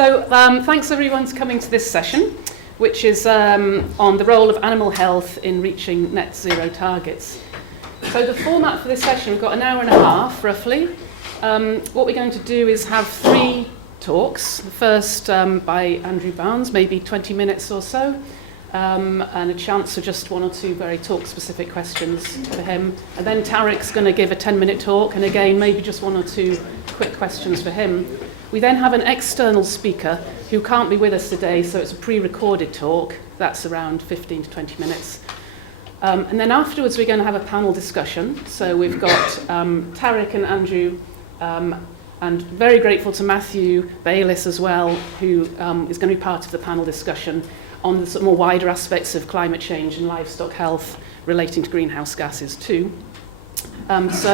Thanks everyone for coming to this session, which is on the role of animal health in reaching net zero targets. So the format for this session, we've got an hour and a half, roughly. What we're going to do is have 3 talks. The first by Andrew Barnes, maybe 20 minutes or so, and a chance for just 1 or 2 very talk-specific questions for him. And then Tarek's going to give a 10-minute talk, and again, maybe just 1 or 2 quick questions for him. We then have an external speaker who can't be with us today, so it's a pre-recorded talk. That's around 15 to 20 minutes. And then afterwards, we're going to have a panel discussion. So we've got Tarek and Andrew, and very grateful to Matthew Bayliss as well, who is going to be part of the panel discussion on the sort of more wider aspects of climate change and livestock health relating to greenhouse gases too. That's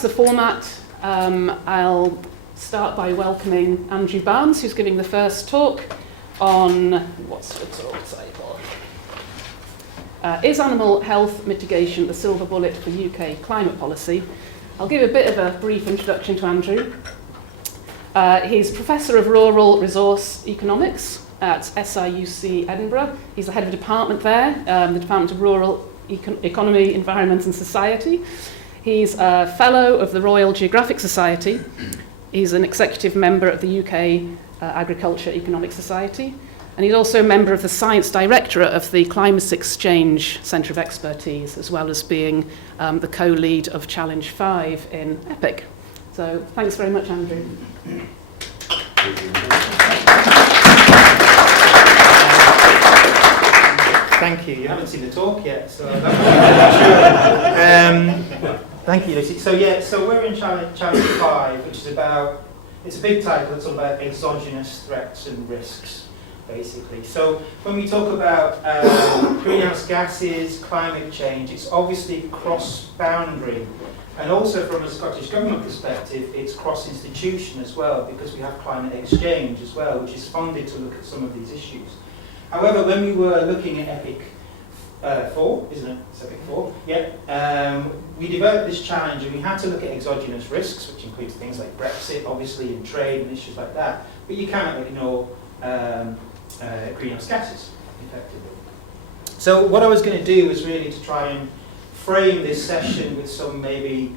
the format. I'll start by welcoming Andrew Barnes, who's giving the first talk on, what's the talk title? Is animal health mitigation the silver bullet for UK climate policy? I'll give a bit of a brief introduction to Andrew. He's Professor of Rural Resource Economics at SIUC Edinburgh. He's the head of the department there, the Department of Rural Economy, Environment and Society. He's a Fellow of the Royal Geographic Society. He's an executive member of the UK Agriculture Economic Society, and he's also a member of the Science Directorate of the Climate Exchange Centre of Expertise, as well as being the co-lead of Challenge 5 in EPIC. So thanks very much, Andrew. Thank you. You haven't seen the talk yet, so that thank you, Lucy. So we're in Challenge 5, which is about, it's a big title, it's all about exogenous threats and risks, basically. So when we talk about greenhouse gases, climate change, it's obviously cross-boundary. And also from a Scottish Government perspective, it's cross-institution as well, because we have climate exchange as well, which is funded to look at some of these issues. However, when we were looking at EPIC 4, isn't it? It's EPIC 4, yeah. We developed this challenge and we had to look at exogenous risks, which includes things like Brexit, obviously, and trade and issues like that. But you can't ignore greenhouse gases, effectively. So what I was going to do was really to try and frame this session with some maybe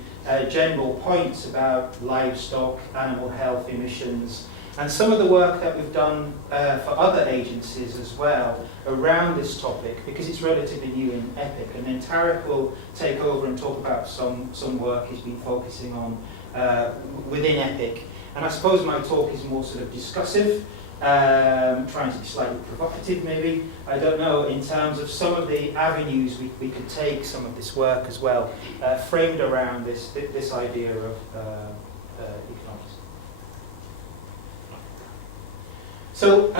general points about livestock, animal health, emissions, and some of the work that we've done for other agencies as well around this topic, because it's relatively new in EPIC. And then Tarek will take over and talk about some work he's been focusing on within EPIC. And I suppose my talk is more sort of discussive, trying to be slightly provocative maybe, I don't know, in terms of some of the avenues we could take some of this work as well, framed around this idea of economics. So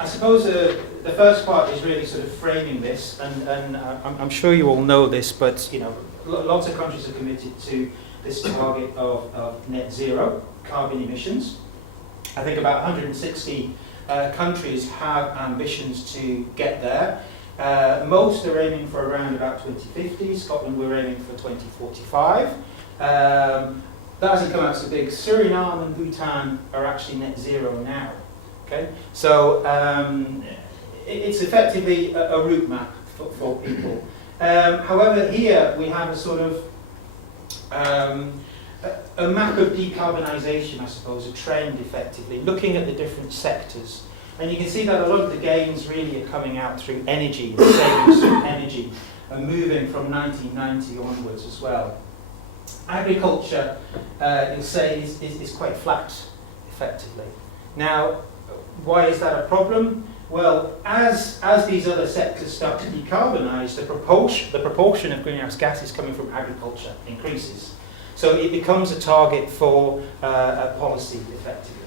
I suppose the first part is really sort of framing this, and I'm sure you all know this, but you know, lots of countries are committed to this target of net zero carbon emissions. I think about 160 countries have ambitions to get there. Most are aiming for around about 2050. Scotland, we're aiming for 2045. That hasn't come out so big. Suriname and Bhutan are actually net zero now. Okay, so it's effectively a route map for people. However, here we have a sort of a map of decarbonisation, I suppose, a trend effectively, looking at the different sectors. And you can see that a lot of the gains really are coming out through energy, the savings through energy, and moving from 1990 onwards as well. Agriculture, you'll say, is quite flat, effectively. Now, why is that a problem? Well, as these other sectors start to decarbonise, the proportion of greenhouse gases coming from agriculture increases. So it becomes a target for a policy, effectively.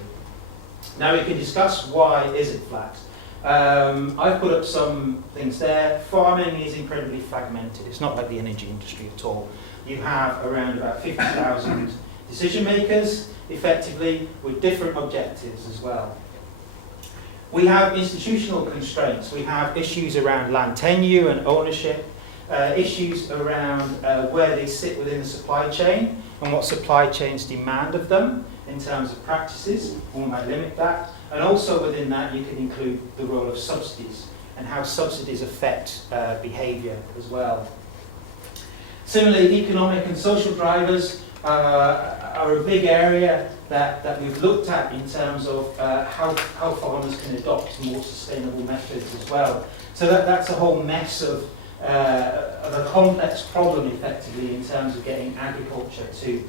Now we can discuss why is it flat. I've put up some things there. Farming is incredibly fragmented. It's not like the energy industry at all. You have around about 50,000 decision makers, effectively, with different objectives as well. We have institutional constraints. We have issues around land tenure and ownership, issues around where they sit within the supply chain and what supply chains demand of them. in terms of practices, and we might limit that. And also within that, you can include the role of subsidies and how subsidies affect behaviour as well. Similarly, economic and social drivers are a big area that we've looked at in terms of how farmers can adopt more sustainable methods as well. So that's a whole mess of a complex problem, effectively, in terms of getting agriculture to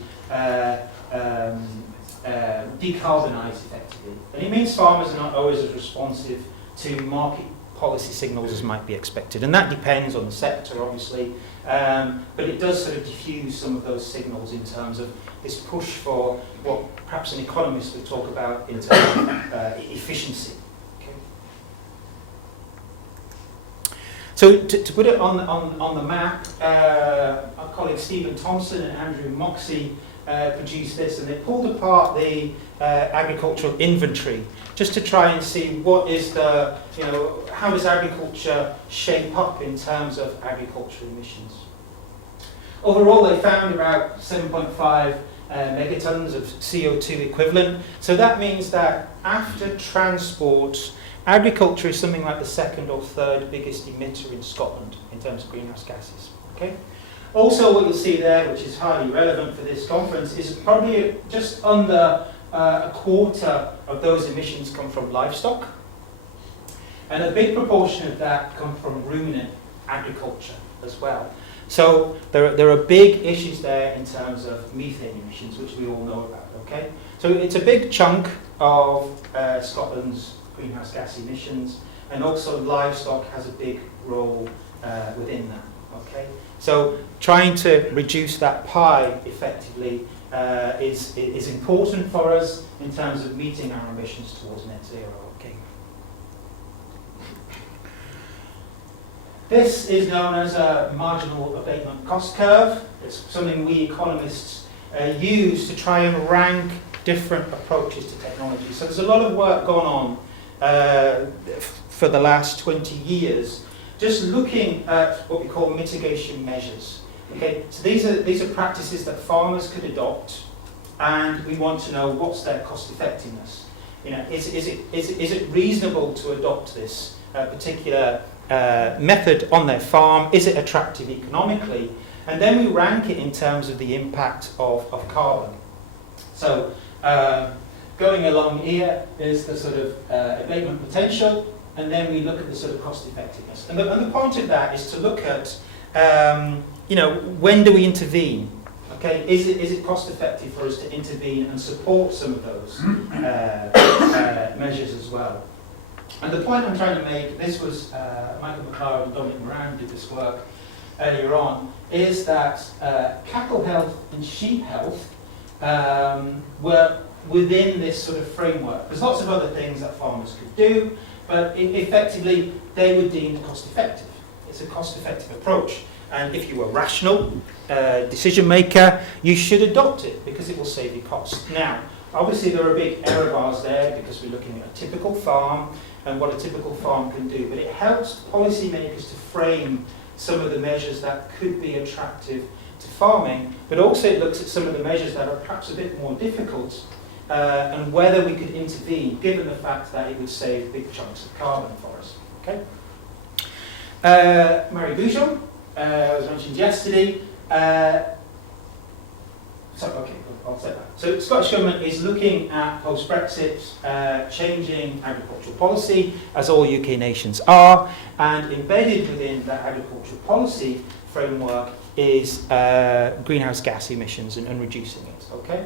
decarbonise effectively. And it means farmers are not always as responsive to market policy signals as might be expected. And that depends on the sector, obviously, but it does sort of diffuse some of those signals in terms of this push for what perhaps an economist would talk about in terms of efficiency. Okay. So to put it on the map, our colleagues Stephen Thompson and Andrew Moxie produced this, and they pulled apart the agricultural inventory just to try and see what is the, how does agriculture shape up in terms of agricultural emissions. Overall, they found about 7.5 megatons of CO2 equivalent. So that means that after transport, agriculture is something like the second or third biggest emitter in Scotland in terms of greenhouse gases. Okay. Also, what you'll see there, which is highly relevant for this conference, is probably just under a quarter of those emissions come from livestock, and a big proportion of that come from ruminant agriculture as well. So there are big issues there in terms of methane emissions, which we all know about. Okay, so it's a big chunk of Scotland's greenhouse gas emissions, and also livestock has a big role within that. Okay, so trying to reduce that pie effectively is important for us in terms of meeting our ambitions towards net zero. Okay. This is known as a marginal abatement cost curve. It's something we economists use to try and rank different approaches to technology. So there's a lot of work going on for the last 20 years, just looking at what we call mitigation measures. Okay, so these are practices that farmers could adopt, and we want to know what's their cost effectiveness. Is it reasonable to adopt this particular method on their farm? Is it attractive economically? And then we rank it in terms of the impact of carbon. So going along here is the sort of abatement potential, and then we look at the sort of cost effectiveness. And the point of that is to look at, when do we intervene? Okay, is it cost effective for us to intervene and support some of those measures as well? And the point I'm trying to make, this was Michael McLaren and Dominic Moran did this work earlier on, is that cattle health and sheep health were within this sort of framework. There's lots of other things that farmers could do, but effectively they were deemed cost effective. It's a cost effective approach. And if you are a rational decision maker, you should adopt it because it will save you costs. Now, obviously there are big error bars there because we're looking at a typical farm and what a typical farm can do. But it helps policymakers to frame some of the measures that could be attractive to farming, but also it looks at some of the measures that are perhaps a bit more difficult and whether we could intervene given the fact that it would save big chunks of carbon for us. Okay. Marie Goujon, was mentioned yesterday. I'll say that. So the Scottish Government is looking at post-Brexit changing agricultural policy, as all UK nations are, and embedded within that agricultural policy framework is greenhouse gas emissions and reducing it. Okay.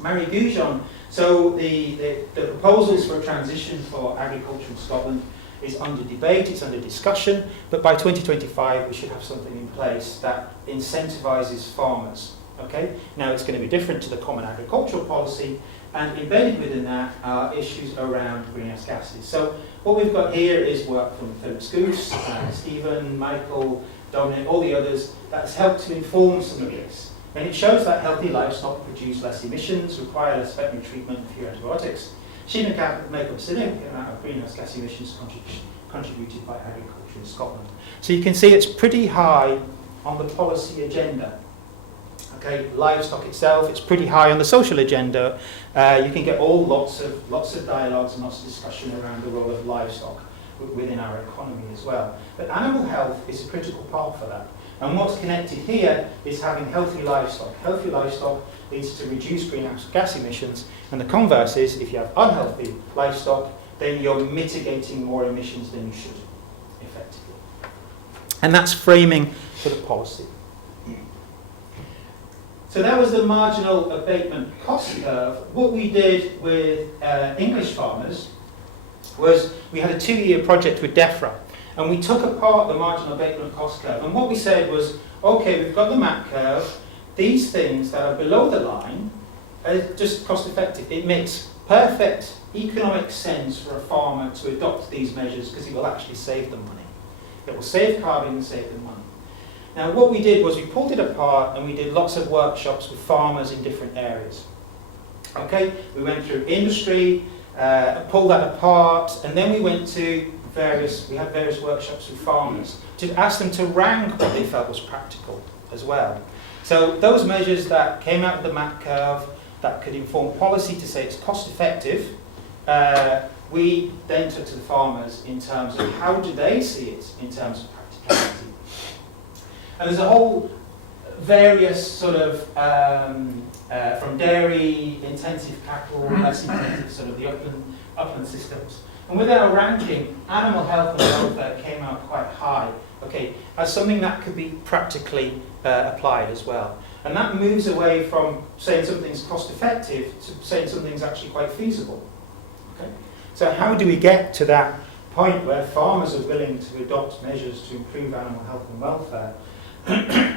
Marie Goujon, so the proposals for a transition for agriculture in Scotland is under debate, it's under discussion, but by 2025 we should have something in place that incentivises farmers. Okay? Now it's going to be different to the Common Agricultural Policy, and embedded within that are issues around greenhouse gases. So what we've got here is work from Philip Scouse, Stephen, Michael, Dominic, all the others, that's helped to inform some of this. And it shows that healthy livestock produce less emissions, require less veterinary treatment and fewer antibiotics. Sheep and cattle make up a significant amount of greenhouse gas emissions contributed by agriculture in Scotland. So you can see it's pretty high on the policy agenda. Okay, livestock itself, it's pretty high on the social agenda. You can get lots of dialogues and lots of discussion around the role of livestock within our economy as well. But animal health is a critical part for that. And what's connected here is having healthy livestock. Healthy livestock leads to reduced greenhouse gas emissions, and the converse is if you have unhealthy livestock, then you're mitigating more emissions than you should, effectively. And that's framing for the policy. So that was the marginal abatement cost curve. What we did with English farmers was we had a 2-year project with DEFRA, and we took apart the marginal abatement cost curve. And what we said was, okay, we've got the MAC curve. These things that are below the line are just cost effective. It makes perfect economic sense for a farmer to adopt these measures because it will actually save them money. It will save carbon and save them money. Now what we did was we pulled it apart and we did lots of workshops with farmers in different areas. Okay, we went through industry, pulled that apart, and then we went to we had various workshops with farmers to ask them to rank what they felt was practical as well. So those measures that came out of the MAC curve that could inform policy to say it's cost effective, we then took to the farmers in terms of how do they see it in terms of practicality. And there's a whole various sort of, from dairy, intensive cattle, less intensive, sort of the upland systems. And with our ranking, animal health and welfare came out quite high, okay, as something that could be practically applied as well. And that moves away from saying something's cost effective to saying something's actually quite feasible. Okay? So how do we get to that point where farmers are willing to adopt measures to improve animal health and welfare?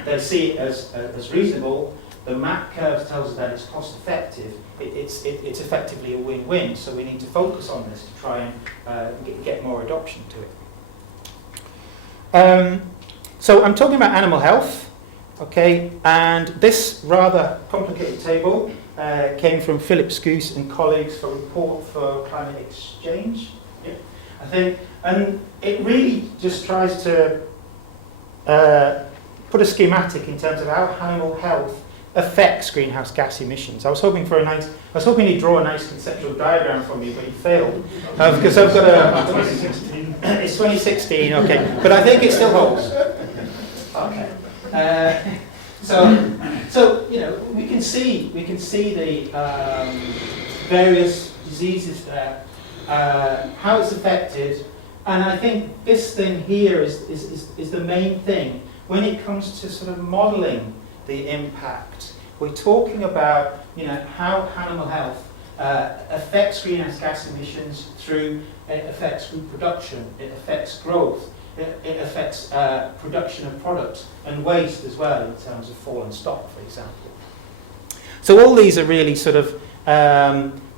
They see it as reasonable. The MAC curve tells us that it's cost effective. It's effectively a win-win, so we need to focus on this to try and get more adoption to it. So I'm talking about animal health, okay, and this rather complicated table came from Philip Scoose and colleagues for a report for Climate Exchange, I think, and it really just tries to put a schematic in terms of how animal health affects greenhouse gas emissions. I was hoping he'd draw a nice conceptual diagram for me, but he failed because I've got 2016. It's 2016, okay, but I think it still holds. Okay. So you know we can see the various diseases there, how it's affected, and I think this thing here is the main thing when it comes to sort of modelling the impact. We're talking about how animal health affects greenhouse gas emissions through it affects food production, it affects growth, it affects production of product and waste as well in terms of fallen stock, for example. So all these are really sort of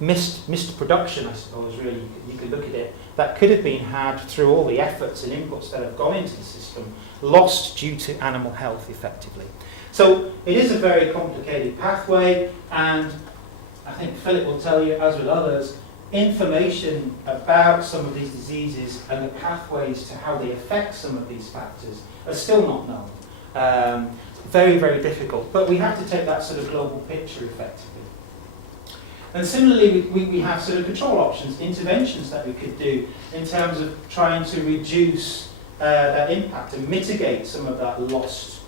missed production, I suppose, really, you could look at it, that could have been had through all the efforts and inputs that have gone into the system, lost due to animal health effectively. So it is a very complicated pathway, and I think Philip will tell you, as will others, information about some of these diseases and the pathways to how they affect some of these factors are still not known. Very, very difficult, but we have to take that sort of global picture effectively. And similarly, we have sort of control options, interventions that we could do in terms of trying to reduce that impact and mitigate some of that lost,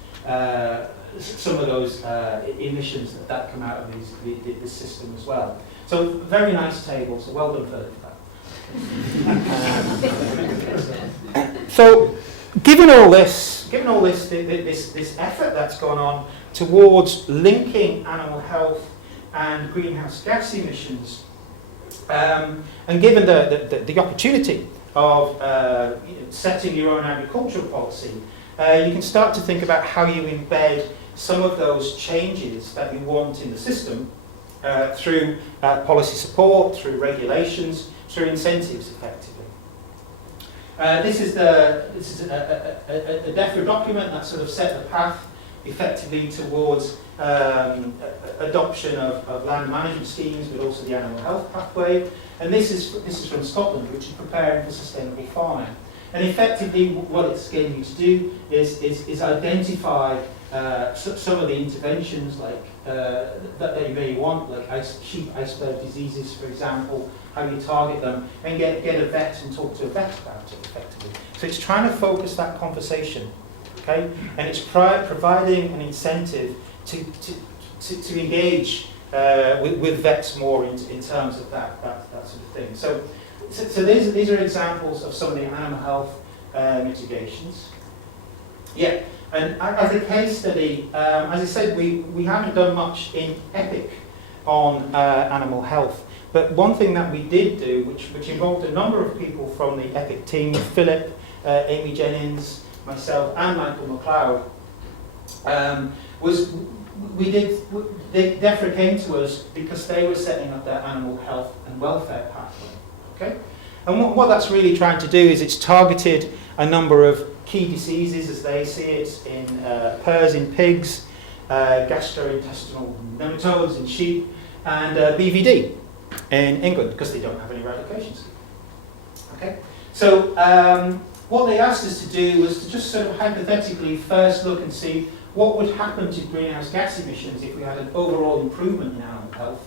some of those emissions that come out of this system as well. So very nice table, so well done Philip for that. So given all this, this effort that's gone on towards linking animal health and greenhouse gas emissions, and given the opportunity of setting your own agricultural policy, you can start to think about how you embed some of those changes that you want in the system through policy support, through regulations, through incentives, effectively. This is a DEFRA document that sort of set the path effectively towards adoption of land management schemes, but also the animal health pathway. And this is from Scotland, which is preparing for sustainable farming. And effectively, what it's getting you to do is identify some of the interventions like that you may want, like sheep iceberg diseases, for example, how you target them, and get a vet and talk to a vet about it effectively. So it's trying to focus that conversation, okay? And it's providing an incentive to engage with vets more in terms of that sort of thing. So these are examples of some of the animal health mitigations. Yeah, and as a case study, as I said, we haven't done much in EPIC on animal health. But one thing that we did do, which involved a number of people from the EPIC team, Philip, Amy Jennings, myself, and Michael McLeod, was DEFRA came to us because they were setting up their animal health and welfare pathway. Okay? And what that's really trying to do is it's targeted a number of key diseases as they see it in PRRS in pigs, gastrointestinal nematodes in sheep, and BVD in England because they don't have any eradication scheme. Okay? So what they asked us to do was to just sort of hypothetically first look and see what would happen to greenhouse gas emissions if we had an overall improvement in animal health.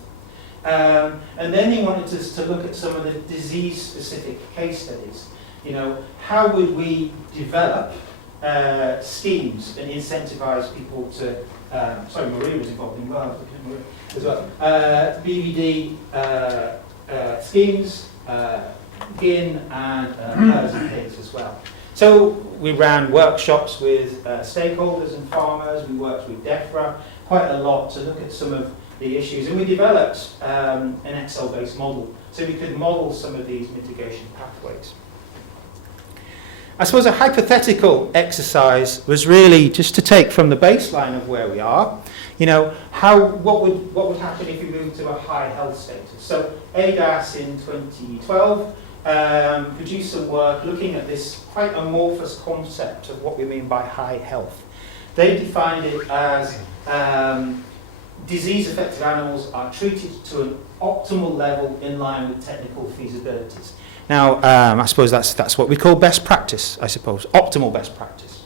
And then they wanted us to look at some of the disease-specific case studies. You know, how would we develop schemes and incentivize people to, sorry, Marie was involved in well, as well, BVD schemes, GIN and PRRS and pigs as well. So we ran workshops with stakeholders and farmers, we worked with DEFRA quite a lot to look at some of the issues, and we developed an Excel-based model so we could model some of these mitigation pathways. I suppose a hypothetical exercise was really just to take from the baseline of where we are, you know, what would happen if we moved to a high health status. So ADAS in 2012 produced some work looking at this quite amorphous concept of what we mean by high health. They defined it as disease-affected animals are treated to an optimal level in line with technical feasibilities. Now, I suppose that's what we call best practice, I suppose, optimal best practice.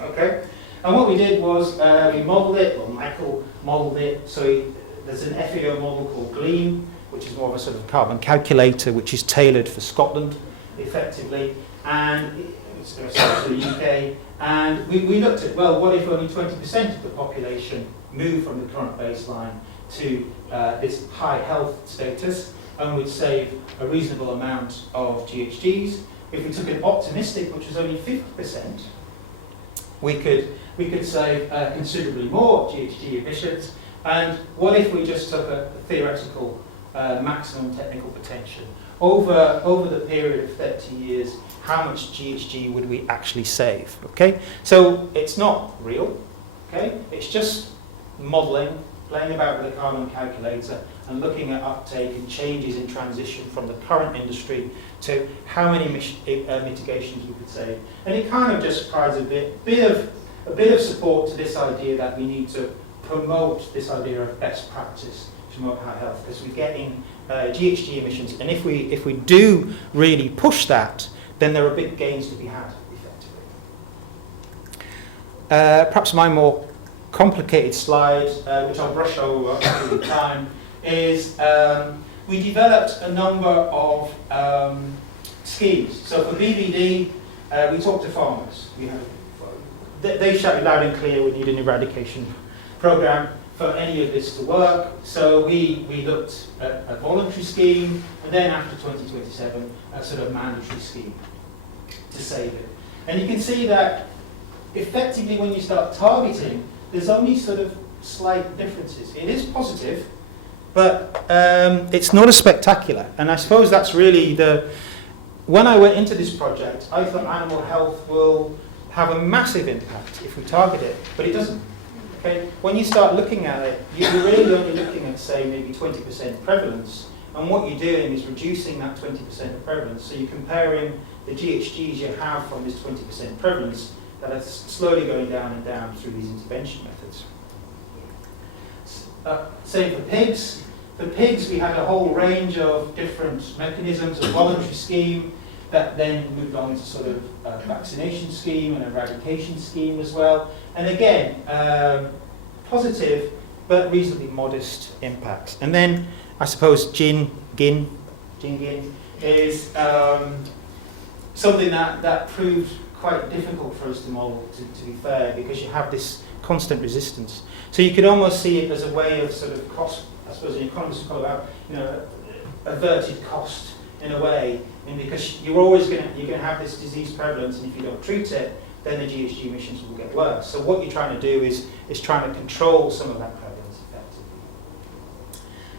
Okay, and what we did was we modelled it, or Michael modelled it, so there's an FAO model called GLEAM, which is more of a sort of carbon calculator, which is tailored for Scotland, effectively, and it's for the UK, and we looked at, well, what if only 20% of the population moved from the current baseline to this high health status, and would save a reasonable amount of GHGs. If we took an optimistic, which was only 50%, we could save considerably more GHG emissions. And what if we just took a theoretical maximum technical potential? Over the period of 30 years, how much GHG would we actually save? Okay, so it's not real. Okay, it's just modelling, playing about with a carbon calculator, and looking at uptake and changes in transition from the current industry to how many mitigations we could save. And it kind of just provides a bit of support to this idea that we need to promote this idea of best practice to promote high health, because we're getting GHG emissions, and if we do really push that, then there are big gains to be had, effectively. Perhaps my more complicated slide, which I'll brush over over time, is we developed a number of schemes. So for BVD, we talked to farmers. They shouted loud and clear, we need an eradication program for any of this to work. So we looked at a voluntary scheme, and then after 2027, a sort of mandatory scheme to save it. And you can see that effectively when you start targeting, there's only sort of slight differences. It is positive, but it's not as spectacular. And I suppose that's really when I went into this project, I thought animal health will have a massive impact if we target it, but it doesn't. Okay? When you start looking at it, you're really only looking at, say, maybe 20% prevalence, and what you're doing is reducing that 20% of prevalence. So you're comparing the GHGs you have from this 20% prevalence that are slowly going down and down through these intervention methods. Same for pigs. For pigs, we had a whole range of different mechanisms, a voluntary scheme, that then moved on into sort of a vaccination scheme and eradication scheme as well. And again, positive but reasonably modest impacts. And then I suppose gin is something that proved quite difficult for us to model, to be fair, because you have this constant resistance. So you could almost see it as a way of sort of cost, I suppose the economists call it out, averted cost in a way, and because you're going to have this disease prevalence, and if you don't treat it, then the GHG emissions will get worse. So what you're trying to do is trying to control some of that prevalence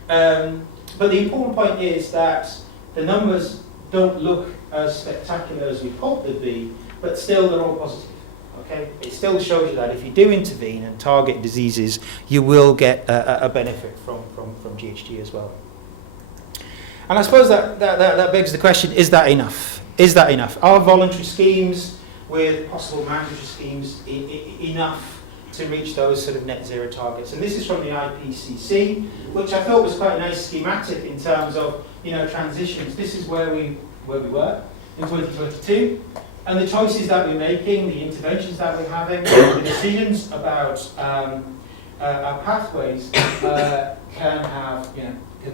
effectively. But the important point is that the numbers don't look as spectacular as we hoped they'd be, but still they're all positive. Okay? It still shows you that if you do intervene and target diseases, you will get a benefit from GHG as well. And I suppose that begs the question, is that enough? Is that enough? Are voluntary schemes with possible mandatory schemes enough to reach those sort of net zero targets? And this is from the IPCC, which I thought was quite a nice schematic in terms of transitions. This is where we were in 2022, and the choices that we're making, the interventions that we're having, the decisions about our pathways can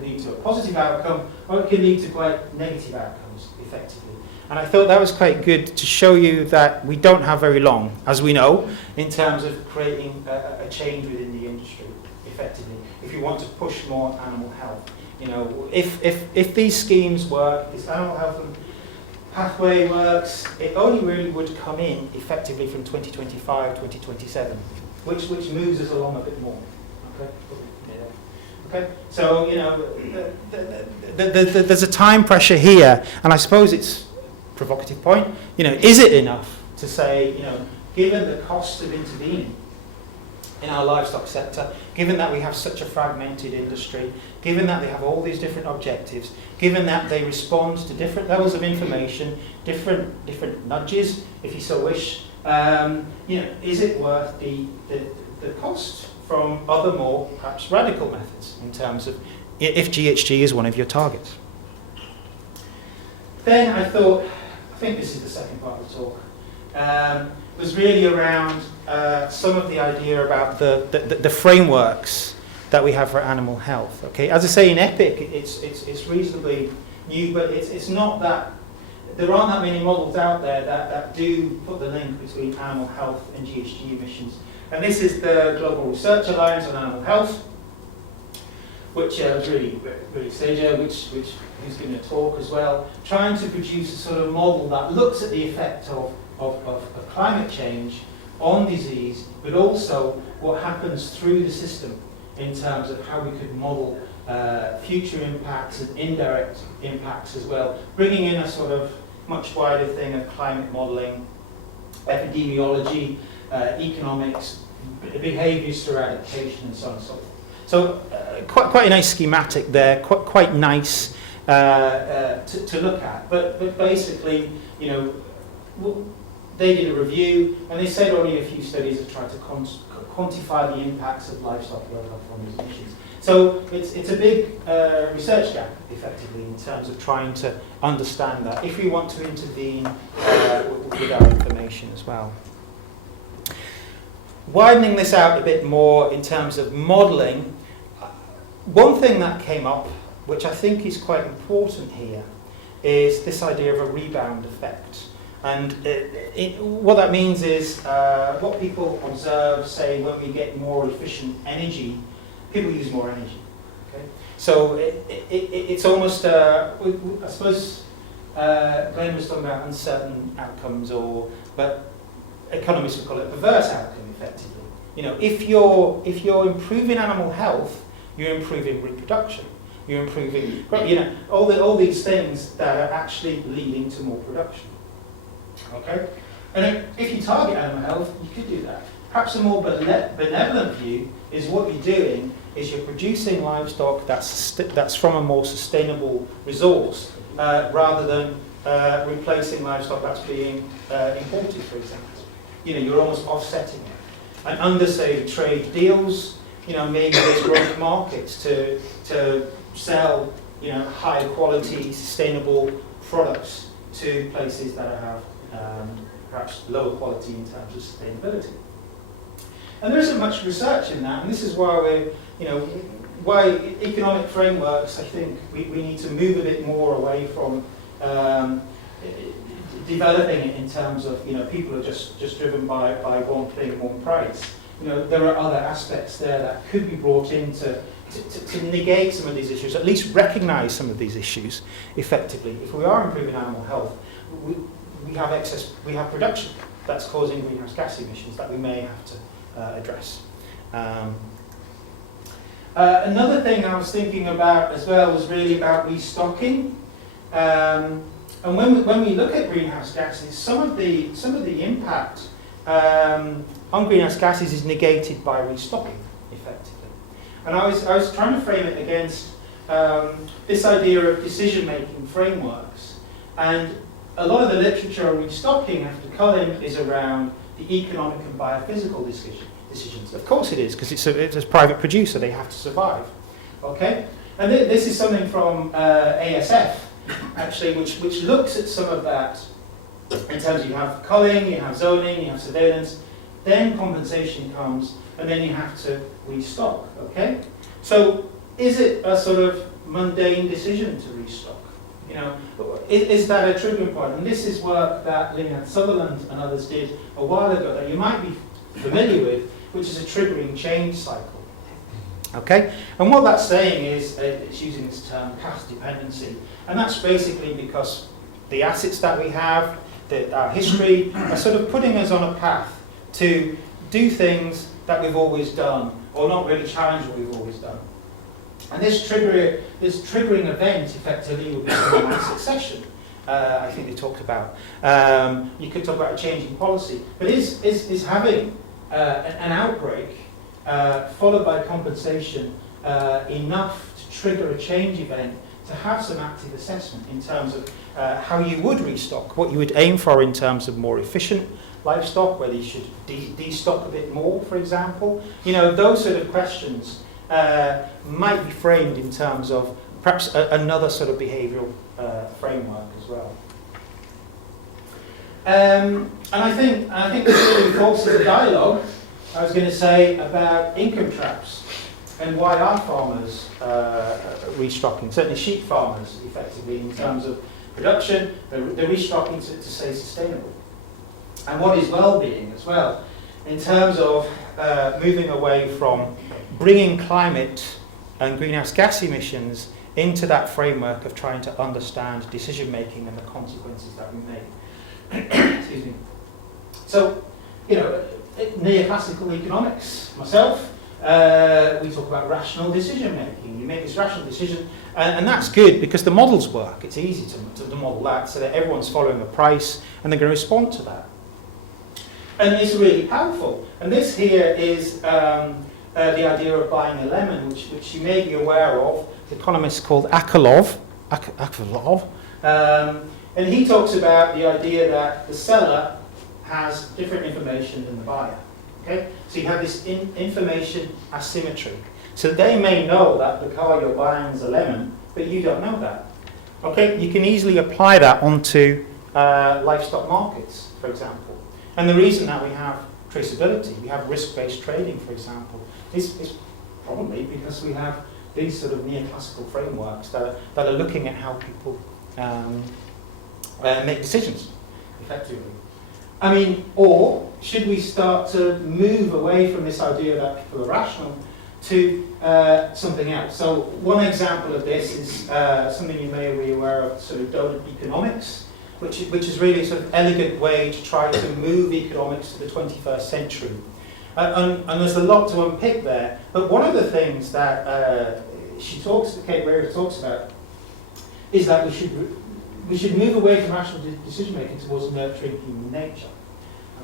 lead to a positive outcome, or it can lead to quite negative outcomes, effectively. And I thought that was quite good to show you that we don't have very long, as we know, in terms of creating a change within the industry, effectively, if you want to push more animal health. If these schemes work, this animal health pathway works, it only really would come in effectively from 2025, 2027, which moves us along a bit more. Okay? Okay, so there's a time pressure here, and I suppose it's a provocative point. Is it enough to say, given the cost of intervening in our livestock sector, given that we have such a fragmented industry, given that they have all these different objectives, given that they respond to different levels of information, different nudges, if you so wish, is it worth the cost from other more perhaps radical methods in terms of if GHG is one of your targets? Then I think this is the second part of the talk, was really around some of the idea about the frameworks that we have for animal health. Okay, as I say, in EPIC, it's reasonably new, but it's not that. There aren't that many models out there that do put the link between animal health and GHG emissions. And this is the Global Research Alliance on Animal Health, which was really Seja, who's giving a talk as well, trying to produce a sort of model that looks at the effect of climate change on disease, but also what happens through the system in terms of how we could model future impacts and indirect impacts as well, bringing in a sort of much wider thing of climate modelling, epidemiology, economics, behaviours through adaptation, and so on and so forth. So quite a nice schematic there, quite nice to look at. But basically, they did a review, and they said only a few studies have tried to quantify the impacts of livestock welfare on these emissions. So it's a big research gap, effectively, in terms of trying to understand that, if we want to intervene with our information as well. Widening this out a bit more in terms of modelling, one thing that came up, which I think is quite important here, is this idea of a rebound effect. And what that means is what people observe, say, when we get more efficient energy, people use more energy. Okay? So it's almost, I suppose, Glenn was talking about uncertain outcomes, but economists would call it a perverse outcome, effectively. If you're improving animal health, you're improving reproduction. You're improving, all these things that are actually leading to more production. Okay? And if you target animal health, you could do that. Perhaps a more benevolent view is what you're doing is you're producing livestock that's from a more sustainable resource, rather than replacing livestock that's being imported, for example. You're almost offsetting it. And under, say, trade deals, maybe there's growth markets to sell, high quality, sustainable products to places that have perhaps lower quality in terms of sustainability. And there isn't much research in that, and this is why why economic frameworks, I think we need to move a bit more away from developing it in terms of, people are just driven by one thing, one price. There are other aspects there that could be brought in to negate some of these issues, at least recognise some of these issues effectively. If we are improving animal health, we have production that's causing greenhouse gas emissions that we may have to address. Another thing I was thinking about as well was really about restocking. And when we look at greenhouse gases, some of the impact on greenhouse gases is negated by restocking, effectively. And I was trying to frame it against this idea of decision-making frameworks. And a lot of the literature on restocking after culling is around the economic and biophysical decisions. Of course it is, because it's a private producer, they have to survive. Okay? And this is something from ASF, actually, which looks at some of that in terms of you have culling, you have zoning, you have surveillance, then compensation comes, and then you have to restock. Okay? So is it a sort of mundane decision to restock? Is that a triggering point? And this is work that Lynette Sutherland and others did a while ago that you might be familiar with, which is a triggering change cycle. Okay? And what that's saying is, it's using this term path dependency, and that's basically because the assets that we have, our history, are sort of putting us on a path to do things that we've always done, or not really challenge what we've always done. And this triggering event effectively will be economic succession. I think they talked about. You could talk about a change in policy, but is having an outbreak followed by compensation enough to trigger a change event to have some active assessment in terms of how you would restock, what you would aim for in terms of more efficient livestock, whether you should destock a bit more, for example. Those sort of questions might be framed in terms of perhaps another sort of behavioural framework as well. And I think this really forces a dialogue, I was going to say, about income traps and why are farmers restocking, certainly sheep farmers, effectively, in terms of production, they're restocking to stay sustainable. And what is well-being as well, in terms of moving away from bringing climate and greenhouse gas emissions into that framework of trying to understand decision-making and the consequences that we make. Excuse me. So, neoclassical economics, myself, we talk about rational decision-making. You make this rational decision, and that's good because the models work. It's easy to model that so that everyone's following a price and they're going to respond to that. And it's really powerful. And this here is the idea of buying a lemon, which you may be aware of. The economist called Akerlof. And he talks about the idea that the seller has different information than the buyer. Okay? So you have this information asymmetry. So they may know that the car you're buying is a lemon, but you don't know that. Okay? You can easily apply that onto livestock markets, for example. And the reason that we have traceability, we have risk-based trading, for example, is probably because we have these sort of neoclassical frameworks that are looking at how people make decisions effectively. I mean, or should we start to move away from this idea that people are rational to something else? So one example of this is something you may be aware of, sort of donut economics, which is really a sort of elegant way to try to move economics to the 21st century. And there's a lot to unpick there. But one of the things that Kate Rader talks about is that we should move away from rational decision making towards nurturing human nature.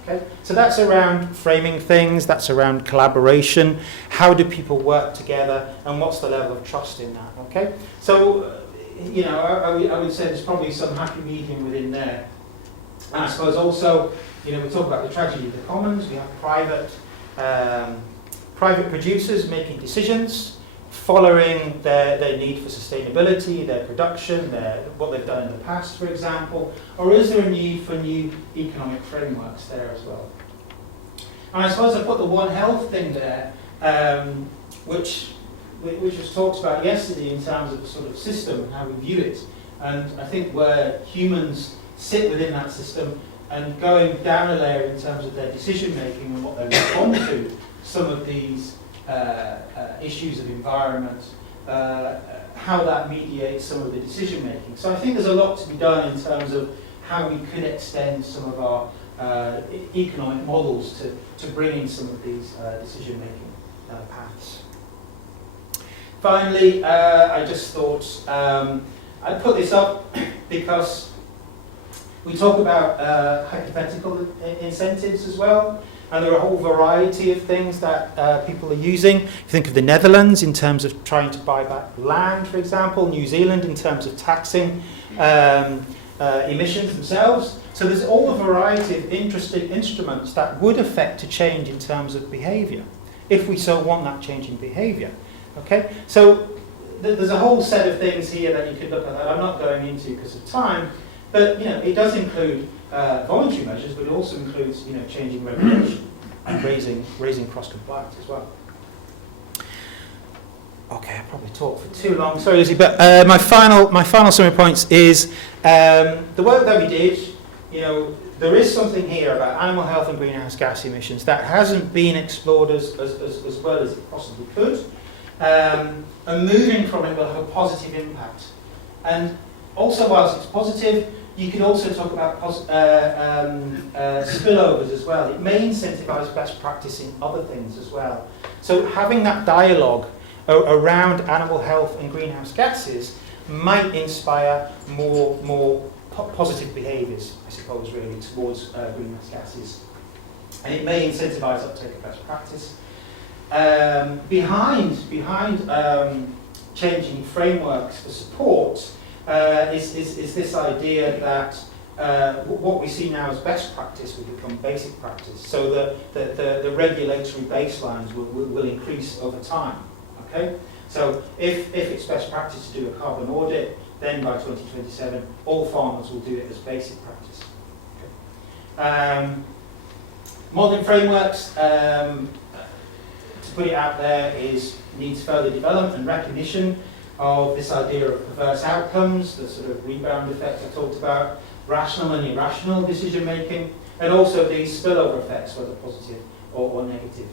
Okay? So that's around framing things, that's around collaboration, how do people work together, and what's the level of trust in that. Okay? So, I would say there's probably some happy medium within there. And I suppose also, we talk about the tragedy of the commons, we have private producers making decisions, following their need for sustainability, their production, what they've done in the past, for example, or is there a need for new economic frameworks there as well? And I suppose I put the One Health thing there, which was talked about yesterday in terms of the sort of system and how we view it. And I think where humans sit within that system and going down a layer in terms of their decision making and what they respond to some of these issues of environment, how that mediates some of the decision making. So I think there's a lot to be done in terms of how we could extend some of our economic models to bring in some of these decision making paths. Finally, I just thought I'd put this up because we talk about hypothetical incentives as well, and there are a whole variety of things that people are using. If you think of the Netherlands in terms of trying to buy back land, for example, New Zealand in terms of taxing emissions themselves. So there's all a variety of interesting instruments that would affect a change in terms of behaviour, if we so want that change in behaviour. Okay, so there's a whole set of things here that you could look at that I'm not going into because of time, but it does include voluntary measures, but it also includes changing regulation and raising cross compliance as well. Okay, I probably talked for too long. Sorry, Lizzie, but my final summary points is the work that we did. There is something here about animal health and greenhouse gas emissions that hasn't been explored as well as it possibly could. And moving from it will have a positive impact. And also, whilst it's positive, you could also talk about spillovers as well. It may incentivise best practice in other things as well. So having that dialogue around animal health and greenhouse gases might inspire more positive behaviours, I suppose, really, towards greenhouse gases. And it may incentivise uptake of best practice. Behind changing frameworks for support is this idea that what we see now as best practice will become basic practice. So the regulatory baselines will increase over time. Okay? So if it's best practice to do a carbon audit, then by 2027 all farmers will do it as basic practice. Okay. Modelling frameworks, to put it out there, needs further development and recognition of this idea of perverse outcomes, the sort of rebound effect I talked about, rational and irrational decision making, and also these spillover effects, whether positive or negative.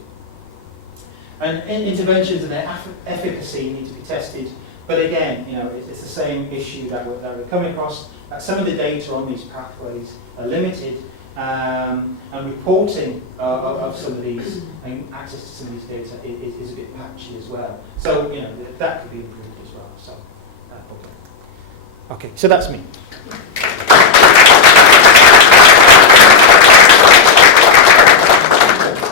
And interventions and their efficacy need to be tested, but again, it's the same issue that we're coming across. That some of the data on these pathways are limited, and reporting of some of these and access to some of these data is a bit patchy as well. So that could be improved as well. So okay, so that's me.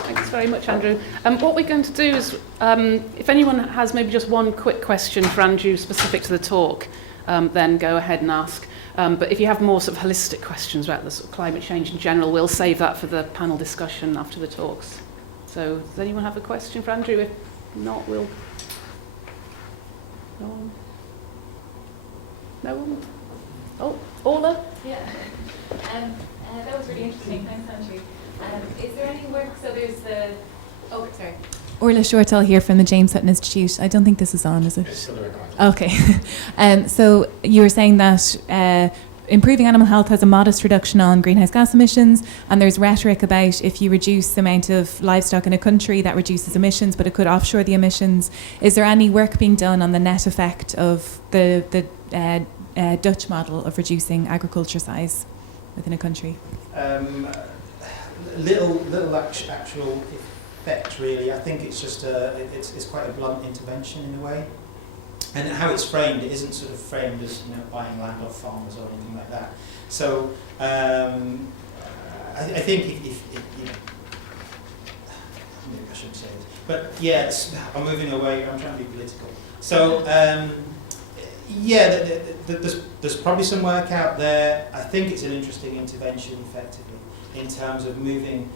Thanks very much, Andrew. What we're going to do is, if anyone has maybe just one quick question for Andrew specific to the talk, then go ahead and ask. But if you have more sort of holistic questions about the sort of climate change in general, we'll save that for the panel discussion after the talks. So does anyone have a question for Andrew? If not, we'll... No one? No one? Oh, Orla? Yeah. That was really interesting. Thanks, Andrew. Is there any work, so there's the... Oh, sorry. Orla Shortall here from the James Hutton Institute. I don't think this is on, is it? It's still recording. Okay. So you were saying that improving animal health has a modest reduction on greenhouse gas emissions, and there's rhetoric about if you reduce the amount of livestock in a country, that reduces emissions, but it could offshore the emissions. Is there any work being done on the net effect of the Dutch model of reducing agriculture size within a country? Little actual effect, really. I think it's just it's quite a blunt intervention in a way, and how it's framed, it isn't sort of framed as buying land off farmers or anything like that. So I think if maybe I shouldn't say it, but yeah, I'm moving away. I'm trying to be political. So there's probably some work out there. I think it's an interesting intervention, effectively, in terms of moving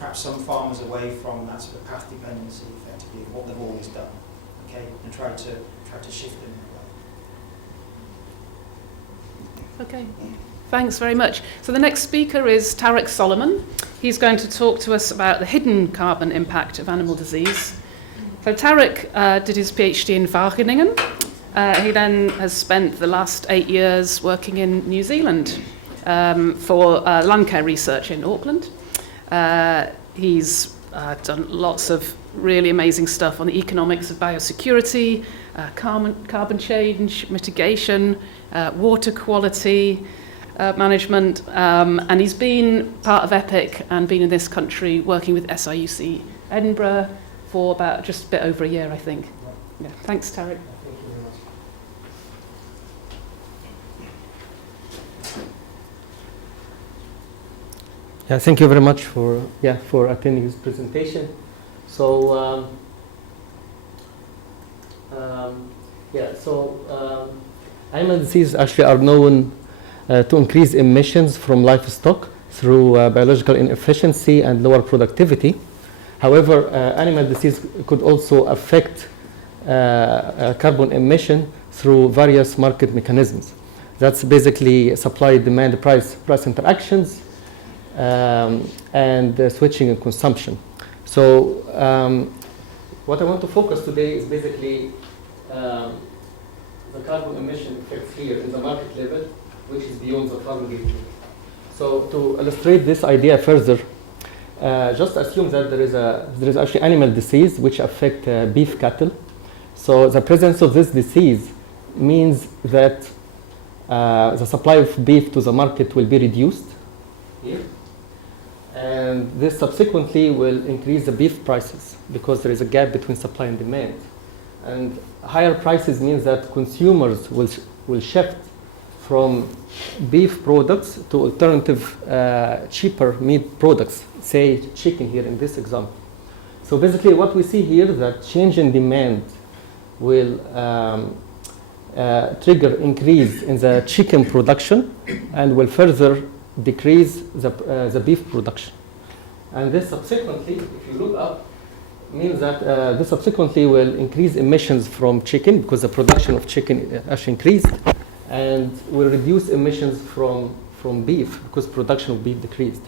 perhaps some farmers away from that sort of path dependency, effectively, of what they've always done. educate and try to shift them. Okay, thanks very much. So the next speaker is Tarek Solomon. He's going to talk to us about the hidden carbon impact of animal disease. So Tarek did his PhD in Wageningen. He then has spent the last 8 years working in New Zealand for land care research in Auckland. He's done lots of really amazing stuff on the economics of biosecurity, carbon change mitigation, water quality management, and he's been part of EPIC and been in this country working with SIUC Edinburgh for about just a bit over a year, I think. Yeah. Thanks, Tarek. Thank you very much. Yeah, thank you very much for attending this presentation. So animal diseases actually are known to increase emissions from livestock through biological inefficiency and lower productivity. However, animal disease could also affect carbon emission through various market mechanisms. That's basically supply, demand, price interactions, and switching and consumption. So what I want to focus today is basically the carbon emission effects here in the market level, which is beyond the farm gate. So to illustrate this idea further, just assume that there is actually animal disease which affect beef cattle. So the presence of this disease means that the supply of beef to the market will be reduced here. And this subsequently will increase the beef prices because there is a gap between supply and demand. And higher prices means that consumers will shift from beef products to alternative cheaper meat products, say chicken here in this example. So basically what we see here is that change in demand will trigger increase in the chicken production and will further decrease the beef production. And this subsequently, if you look up, means that this subsequently will increase emissions from chicken because the production of chicken actually increased, and will reduce emissions from beef because production will be decreased.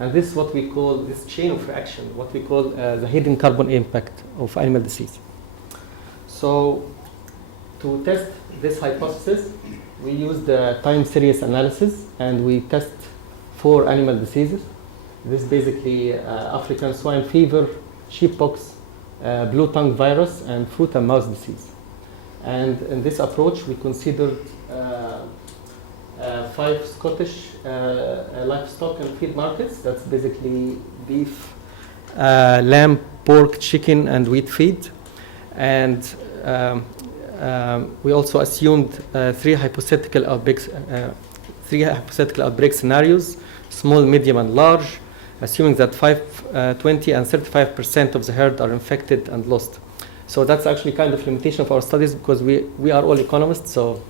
And this is what we call this chain of reaction, what we call the hidden carbon impact of animal disease. So to test this hypothesis, we used the time series analysis, and we test 4 animal diseases. This is basically African swine fever, sheeppox, blue tongue virus, and foot and mouth disease. And in this approach, we considered 5 Scottish livestock and feed markets. That's basically beef, lamb, pork, chicken, and wheat feed. And we also assumed 3 hypothetical outbreak scenarios: small, medium, and large, assuming that 20 and 35% of the herd are infected and lost. So that's actually kind of limitation of our studies because we are all economists, so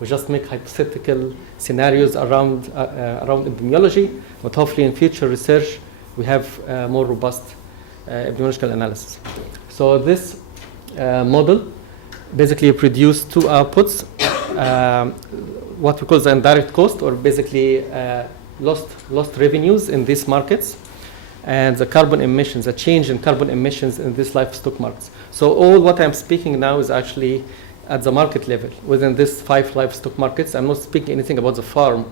we just make hypothetical scenarios around epidemiology, but hopefully in future research we have more robust epidemiological analysis. So this model basically produced 2 outputs, what we call the indirect cost, or basically lost revenues in these markets, and the carbon emissions, the change in carbon emissions in these livestock markets. So all what I'm speaking now is actually at the market level within these 5 livestock markets. I'm not speaking anything about the farm.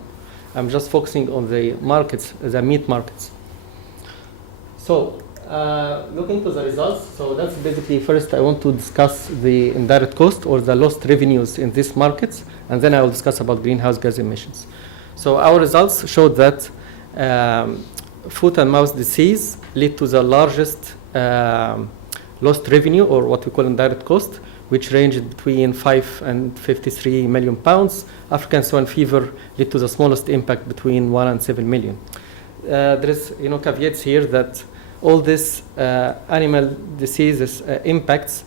I'm just focusing on the markets, the meat markets. So looking to the results, so that's basically first I want to discuss the indirect cost or the lost revenues in these markets, and then I will discuss about greenhouse gas emissions. So our results showed that foot and mouth disease lead to the largest lost revenue, or what we call indirect cost, which ranged between 5 and 53 million pounds. African swine fever led to the smallest impact between 1 and 7 million. There is caveats here that all these animal diseases impacts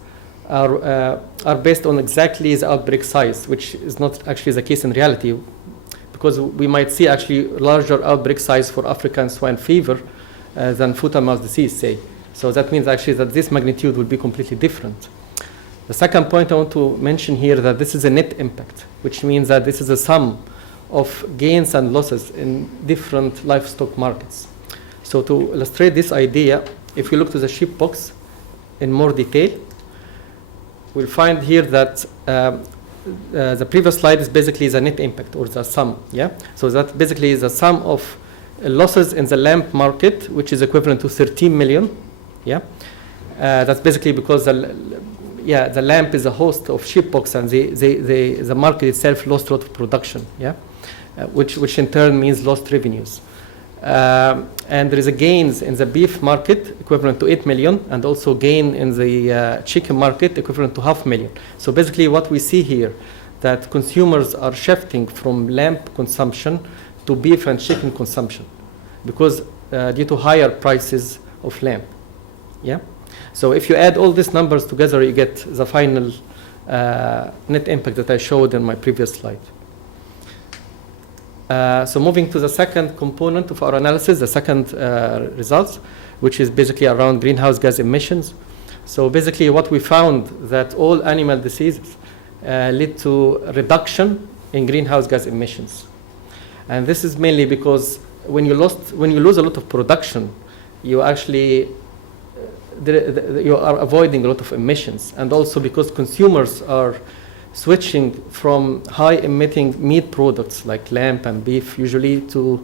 are based on exactly the outbreak size, which is not actually the case in reality, because we might see actually larger outbreak size for African swine fever than foot and mouth disease, say. So that means actually that this magnitude will be completely different. The second point I want to mention here that this is a net impact, which means that this is a sum of gains and losses in different livestock markets. So to illustrate this idea, if we look to the sheep box in more detail, we'll find here that the previous slide is basically the net impact or the sum. Yeah. So that basically is the sum of losses in the lamb market, which is equivalent to 13 million. Yeah. That's basically because the lamb is a host of sheep box, and the market itself lost a lot of production. Yeah. Which in turn means lost revenues. And there is a gains in the beef market equivalent to 8 million, and also gain in the chicken market equivalent to 500,000. So basically what we see here, that consumers are shifting from lamb consumption to beef and chicken consumption because due to higher prices of lamb. Yeah. So if you add all these numbers together, you get the final net impact that I showed in my previous slide. So moving to the second component of our analysis, the second results, which is basically around greenhouse gas emissions. So basically what we found that all animal diseases lead to reduction in greenhouse gas emissions. And this is mainly because when you lose a lot of production, you actually you are avoiding a lot of emissions, and also because consumers are switching from high-emitting meat products like lamb and beef usually to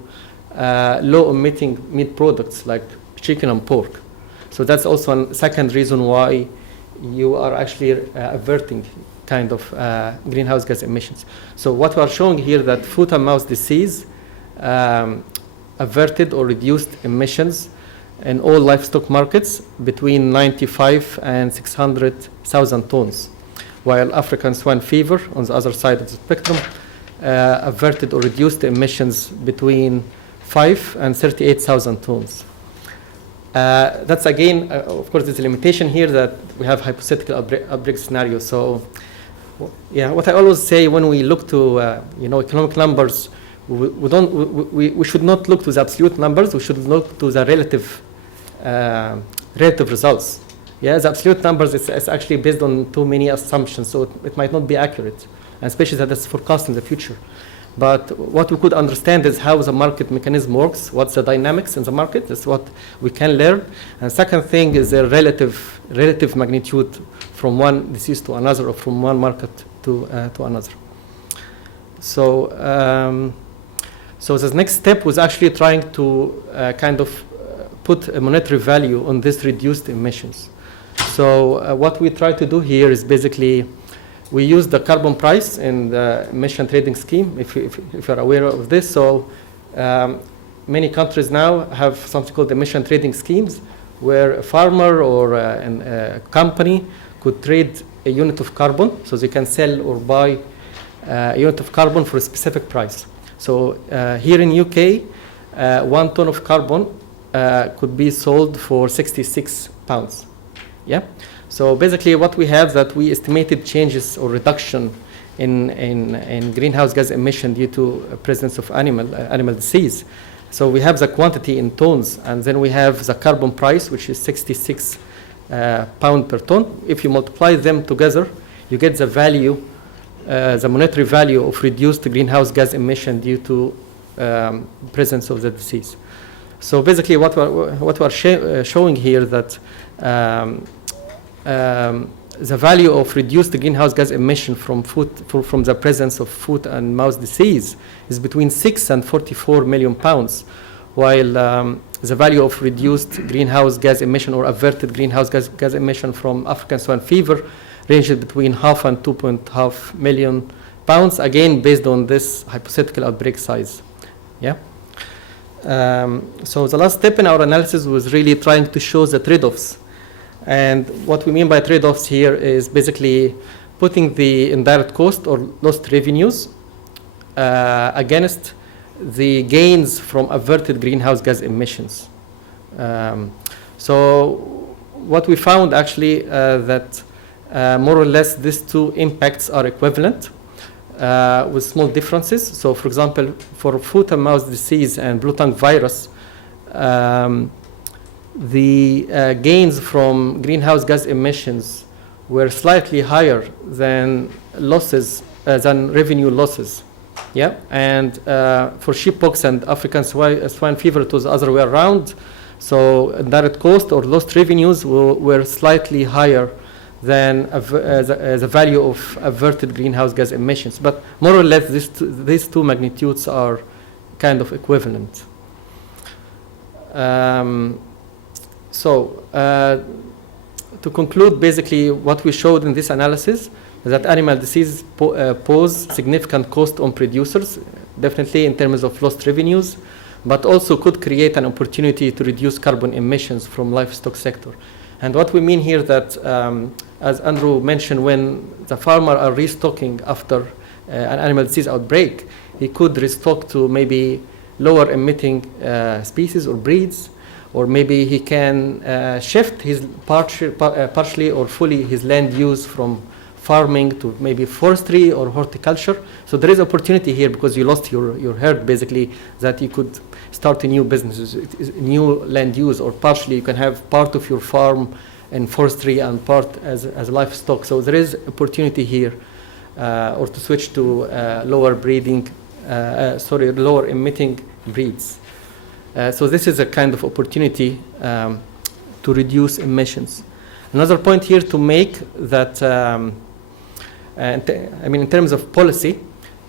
low-emitting meat products like chicken and pork. So that's also a second reason why you are actually averting kind of greenhouse gas emissions. So what we are showing here that foot and mouth disease averted or reduced emissions in all livestock markets between 95 and 600,000 tons, while African swine fever, on the other side of the spectrum, averted or reduced emissions between 5 and 38,000 tons. That's again, of course, there's a limitation here that we have hypothetical outbreak scenario. So, yeah, what I always say when we look to economic numbers, we should not look to the absolute numbers. We should look to the relative results. Yeah, the absolute numbers is actually based on too many assumptions, so it might not be accurate, and especially that it's forecast in the future. But what we could understand is how the market mechanism works, what's the dynamics in the market, that's what we can learn. And second thing is the relative magnitude from one disease to another, or from one market to another. So, so the next step was actually trying to kind of put a monetary value on this reduced emissions. So what we try to do here is basically we use the carbon price in the emission trading scheme, if you're aware of this. So many countries now have something called emission trading schemes, where a farmer or a company could trade a unit of carbon, so they can sell or buy a unit of carbon for a specific price. So here in UK, 1 ton of carbon could be sold for 66 pounds. Yeah. So basically, what we have that we estimated changes or reduction in greenhouse gas emission due to presence of animal disease. So we have the quantity in tons, and then we have the carbon price, which is 66 pound per ton. If you multiply them together, you get the value, the monetary value of reduced greenhouse gas emission due to presence of the disease. So basically, what we're showing here that the value of reduced greenhouse gas emission from the presence of foot and mouth disease is between 6 and 44 million pounds, while the value of reduced greenhouse gas emission or averted greenhouse gas emission from African swine fever ranges between 0.5 and 2.5 million pounds, again based on this hypothetical outbreak size. Yeah. So the last step in our analysis was really trying to show the trade-offs. And what we mean by trade-offs here is basically putting the indirect cost or lost revenues against the gains from averted greenhouse gas emissions. So what we found actually that more or less these two impacts are equivalent with small differences. So for example, for foot and mouth disease and blue tongue virus, the gains from greenhouse gas emissions were slightly higher than losses, than revenue losses. Yeah, and for sheeppox and African swine fever, it was the other way around. So direct cost or lost revenues were slightly higher than the value of averted greenhouse gas emissions. But more or less, these two magnitudes are kind of equivalent. To conclude, basically, what we showed in this analysis is that animal disease pose significant cost on producers, definitely in terms of lost revenues, but also could create an opportunity to reduce carbon emissions from livestock sector. And what we mean here that, as Andrew mentioned, when the farmer are restocking after an animal disease outbreak, he could restock to maybe lower emitting species or breeds, or maybe he can shift his partially or fully his land use from farming to maybe forestry or horticulture. So there is opportunity here because you lost your herd, basically, that you could start a new business, new land use, or partially you can have part of your farm in forestry and part as livestock. So there is opportunity here, or to switch to lower emitting breeds. So this is a kind of opportunity to reduce emissions. Another point here to make that, in terms of policy,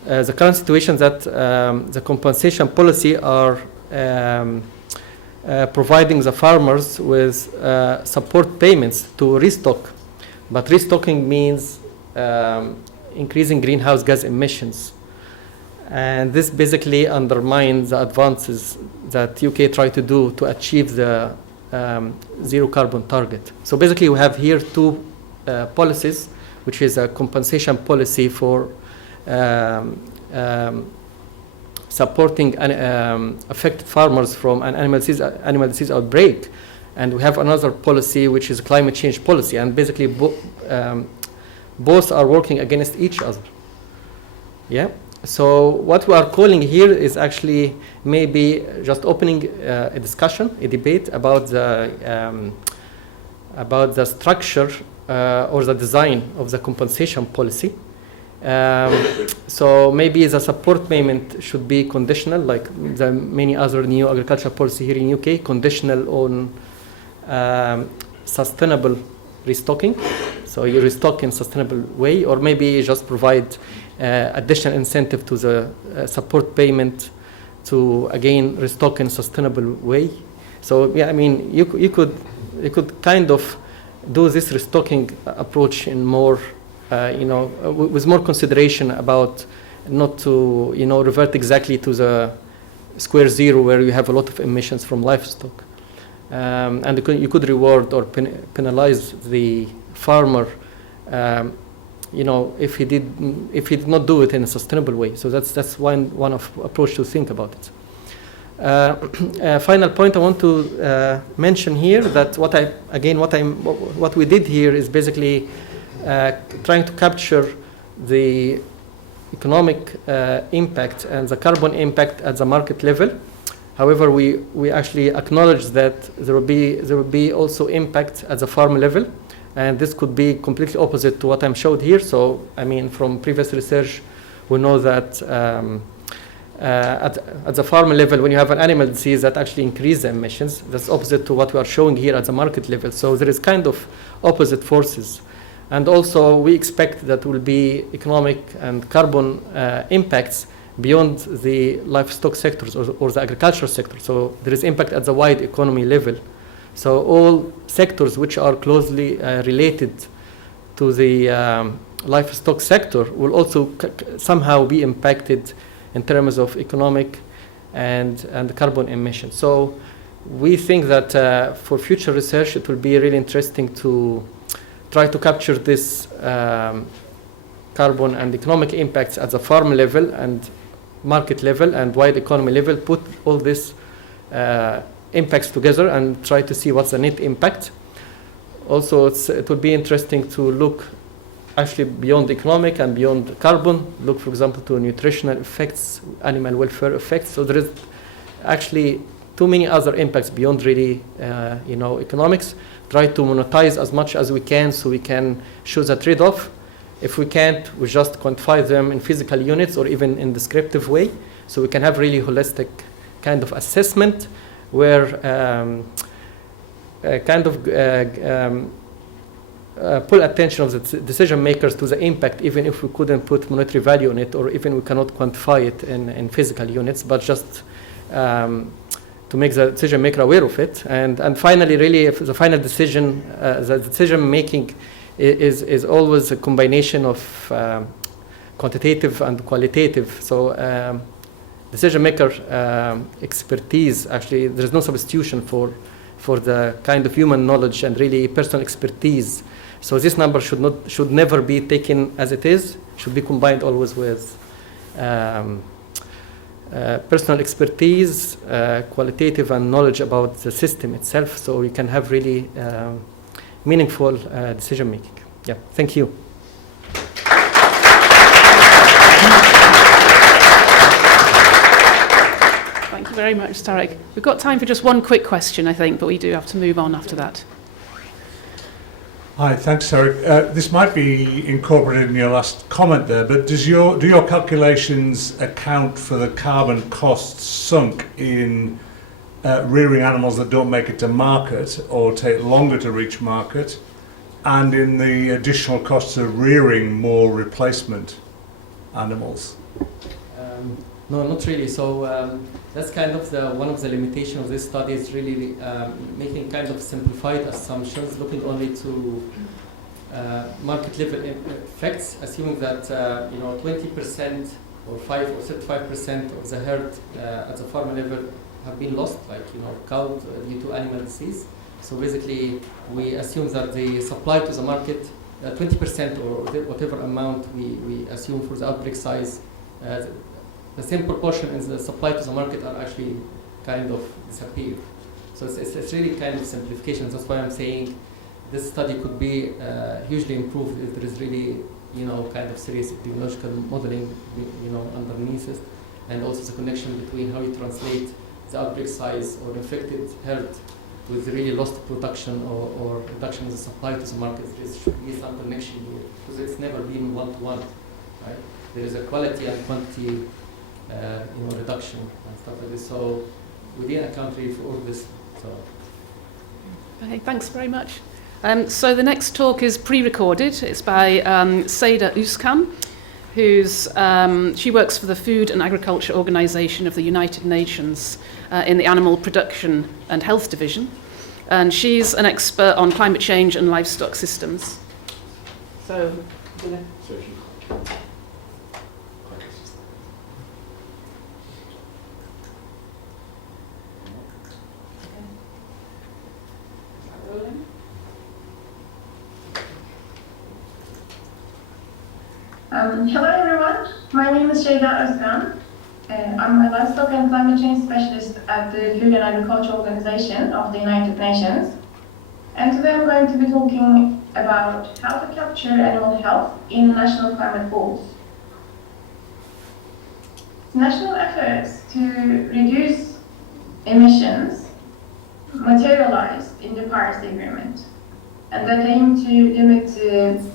the current situation that the compensation policy are providing the farmers with support payments to restock. But restocking means increasing greenhouse gas emissions. And this basically undermines the advances that UK try to do to achieve the zero carbon target. So basically we have here two policies, which is a compensation policy for supporting affected farmers from an animal disease outbreak. And we have another policy, which is a climate change policy. And basically both are working against each other. Yeah. So what we are calling here is actually maybe just opening a discussion, a debate about the structure or the design of the compensation policy. So maybe the support payment should be conditional, like the many other new agricultural policy here in UK, conditional on sustainable restocking. So you restock in sustainable way, or maybe just provide additional incentive to the support payment to again restock in sustainable way. So yeah, I mean you could kind of do this restocking approach in more with more consideration about not to revert exactly to the square zero where you have a lot of emissions from livestock, and you could reward or penalize the farmer. If he did not do it in a sustainable way. So that's one of approach to think about it. Final point I want to mention here that what we did here is basically trying to capture the economic impact and the carbon impact at the market level. However, we actually acknowledge that there will be also impact at the farm level. And this could be completely opposite to what I'm showed here. So, I mean, from previous research, we know that at the farm level, when you have an animal disease that actually increases the emissions, that's opposite to what we are showing here at the market level. So there is kind of opposite forces. And also, we expect that will be economic and carbon impacts beyond the livestock sectors or the agricultural sector. So there is impact at the wide economy level. So all sectors which are closely related to the livestock sector will also somehow be impacted in terms of economic and carbon emissions. So we think that for future research it will be really interesting to try to capture this carbon and economic impacts at the farm level and market level and wide economy level, put all this impacts together and try to see what's the net impact. Also, it would be interesting to look actually beyond economic and beyond carbon, look, for example, to nutritional effects, animal welfare effects. So there is actually too many other impacts beyond really, economics. Try to monetize as much as we can so we can show the trade-off. If we can't, we just quantify them in physical units or even in descriptive way, so we can have really holistic kind of assessment where pull attention of the decision makers to the impact, even if we couldn't put monetary value on it, or even we cannot quantify it in physical units, but just to make the decision maker aware of it. And finally, really, if the final decision, the decision making is always a combination of quantitative and qualitative. So decision maker expertise, actually, there is no substitution for the kind of human knowledge and really personal expertise. So this number should never be taken as it is. Should be combined always with personal expertise, qualitative and knowledge about the system itself, so you can have really meaningful decision making. Yeah, thank you. Thank you very much, Tarek. We've got time for just one quick question, I think, but we do have to move on after that. Hi, thanks, Tarek. This might be incorporated in your last comment there, but do your calculations account for the carbon costs sunk in rearing animals that don't make it to market or take longer to reach market, and in the additional costs of rearing more replacement animals? No, not really. So that's kind of one of the limitations of this study is really making kind of simplified assumptions, looking only to market level effects, assuming that 20% or 5 or 35% of the herd at the farm level have been lost, like cow due to animal disease. So basically, we assume that the supply to the market, 20% or whatever amount we assume for the outbreak size. The same proportion in the supply to the market are actually kind of disappear. So it's really kind of simplification. That's why I'm saying this study could be hugely improved if there is really, kind of serious epidemiological modeling, underneath it, and also the connection between how you translate the outbreak size or infected herd with really lost production or reduction in the supply to the market. There should be some connection here because it's never been one-to-one, right? There is a quality and quantity reduction and stuff like this. So we didn't account really for all this. So. Okay, thanks very much. So the next talk is pre-recorded. It's by Seda Özkan, she works for the Food and Agriculture Organization of the United Nations in the Animal Production and Health Division. And she's an expert on climate change and livestock systems. So, Hello everyone, my name is Seda Özkan. I'm a livestock and climate change specialist at the Food and Agriculture Organization of the United Nations. And today I'm going to be talking about how to capture animal health in national climate goals. National efforts to reduce emissions materialized in the Paris Agreement, and that aim to limit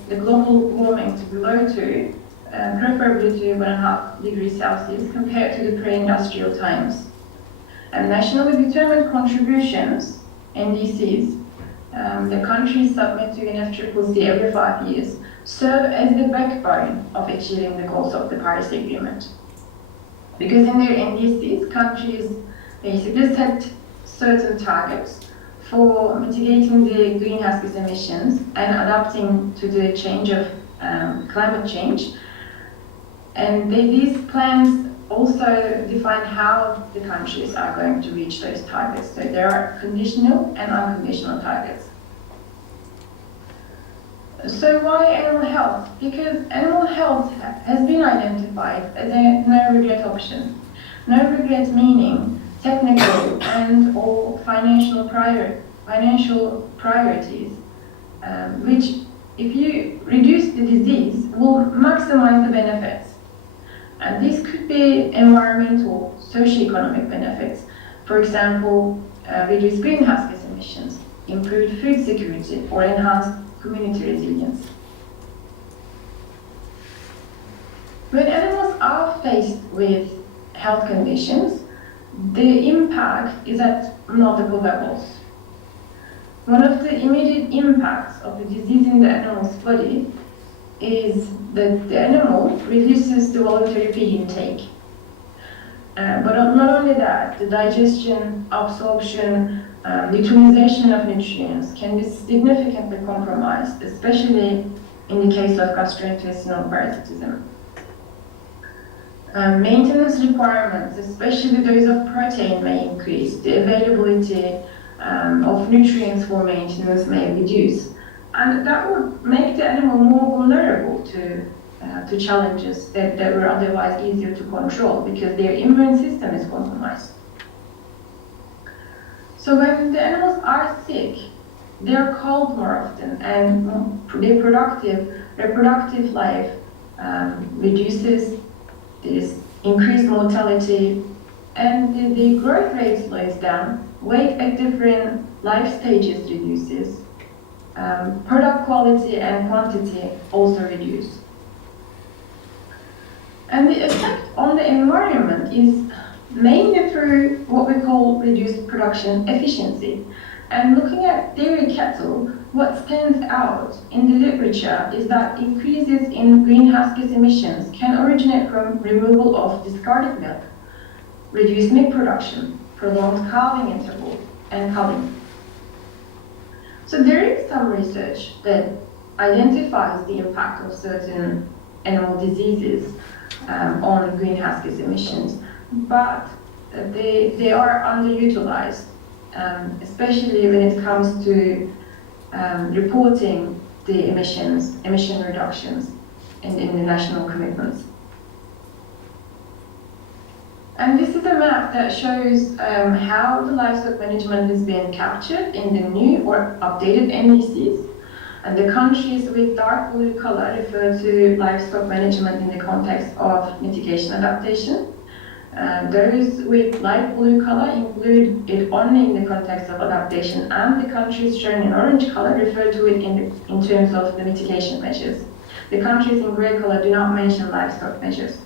the global warming to below 2, preferably to 1.5 degrees Celsius compared to the pre-industrial times. And nationally determined contributions, NDCs, the countries submit to UNFCCC every 5 years, serve as the backbone of achieving the goals of the Paris Agreement. Because in their NDCs, countries basically set certain targets for mitigating the greenhouse gas emissions and adapting to the change of climate change. And these plans also define how the countries are going to reach those targets. So there are conditional and unconditional targets. So why animal health? Because animal health has been identified as a no-regret option. No regret meaning technical and or financial priorities, which if you reduce the disease will maximize the benefits. And these could be environmental, socio-economic benefits, For example, reduce greenhouse gas emissions, improved food security, or enhanced community resilience. When animals are faced with health conditions, the impact is at multiple levels. One of the immediate impacts of the disease in the animal's body is that the animal reduces the voluntary feed intake. But not only that, the digestion, absorption, utilization of nutrients can be significantly compromised, especially in the case of gastrointestinal parasitism. Maintenance requirements, especially those of protein, may increase. The availability of nutrients for maintenance may reduce. And that would make the animal more vulnerable to challenges that were otherwise easier to control because their immune system is compromised. So when the animals are sick, they are cold more often and their reproductive life reduces. There is increased mortality and the growth rate slows down, weight at different life stages reduces, product quality and quantity also reduce. And the effect on the environment is mainly through what we call reduced production efficiency. And looking at dairy cattle, what stands out in the literature is that increases in greenhouse gas emissions can originate from removal of discarded milk, reduced milk production, prolonged calving intervals, and culling. So there is some research that identifies the impact of certain animal diseases on greenhouse gas emissions, but they are underutilized, especially when it comes to reporting the emission reductions in the national commitments. And this is a map that shows how the livestock management is being captured in the new or updated NDCs. And the countries with dark blue color refer to livestock management in the context of mitigation adaptation. Those with light blue color include it only in the context of adaptation, and the countries shown in orange color refer to it in terms of the mitigation measures. The countries in gray color do not mention livestock measures.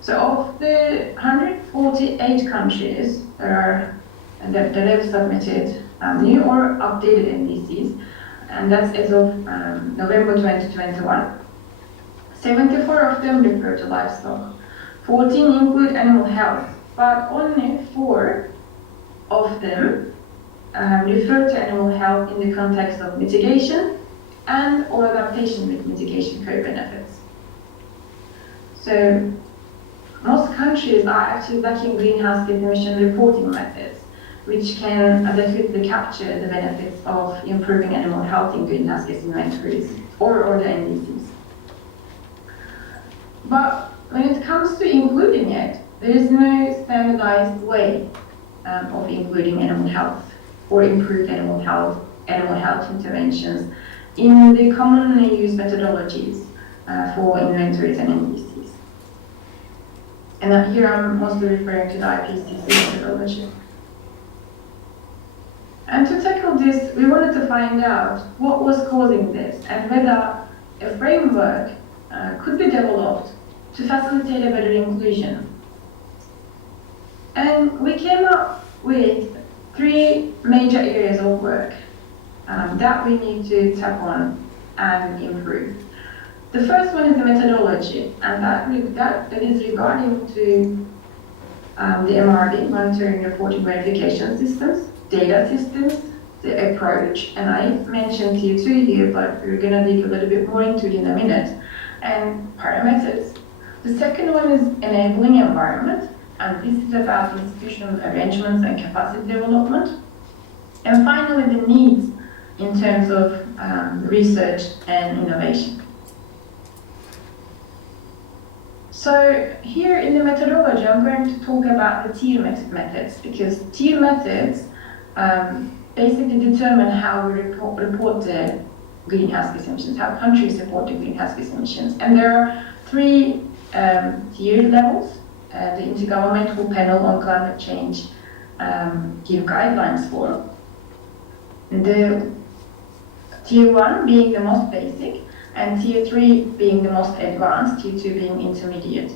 So of the 148 countries that have submitted new or updated NDCs, and that's as of November 2021, 74 of them refer to livestock. 14 include animal health, but only 4 of them refer to animal health in the context of mitigation and or adaptation with mitigation co-benefits. So most countries are actually lacking greenhouse gas emission reporting methods, which can adequately capture the benefits of improving animal health in greenhouse gas inventories or the NDCs. But when it comes to including it, there is no standardized way of including animal health or improved animal health interventions in the commonly used methodologies for inventories and NDCs. And here I'm mostly referring to the IPCC methodology. And to tackle this, we wanted to find out what was causing this and whether a framework could be developed to facilitate a better inclusion. And we came up with 3 major areas of work that we need to tap on and improve. The first one is the methodology, and that is regarding to the MRV, monitoring, reporting, verification systems, data systems, the approach, and I mentioned T2 here, but we're going to dig a little bit more into it in a minute, and parameters. The second one is enabling environment, and this is about institutional arrangements and capacity development. And finally, the needs in terms of research and innovation. So here in the methodology, I'm going to talk about the tier methods, because tier methods basically determine how we report the greenhouse gas emissions, how countries report the greenhouse gas emissions. And there are 3 tier levels: the Intergovernmental Panel on Climate Change give guidelines for. The Tier 1 being the most basic, and Tier 3 being the most advanced, Tier 2 being intermediate.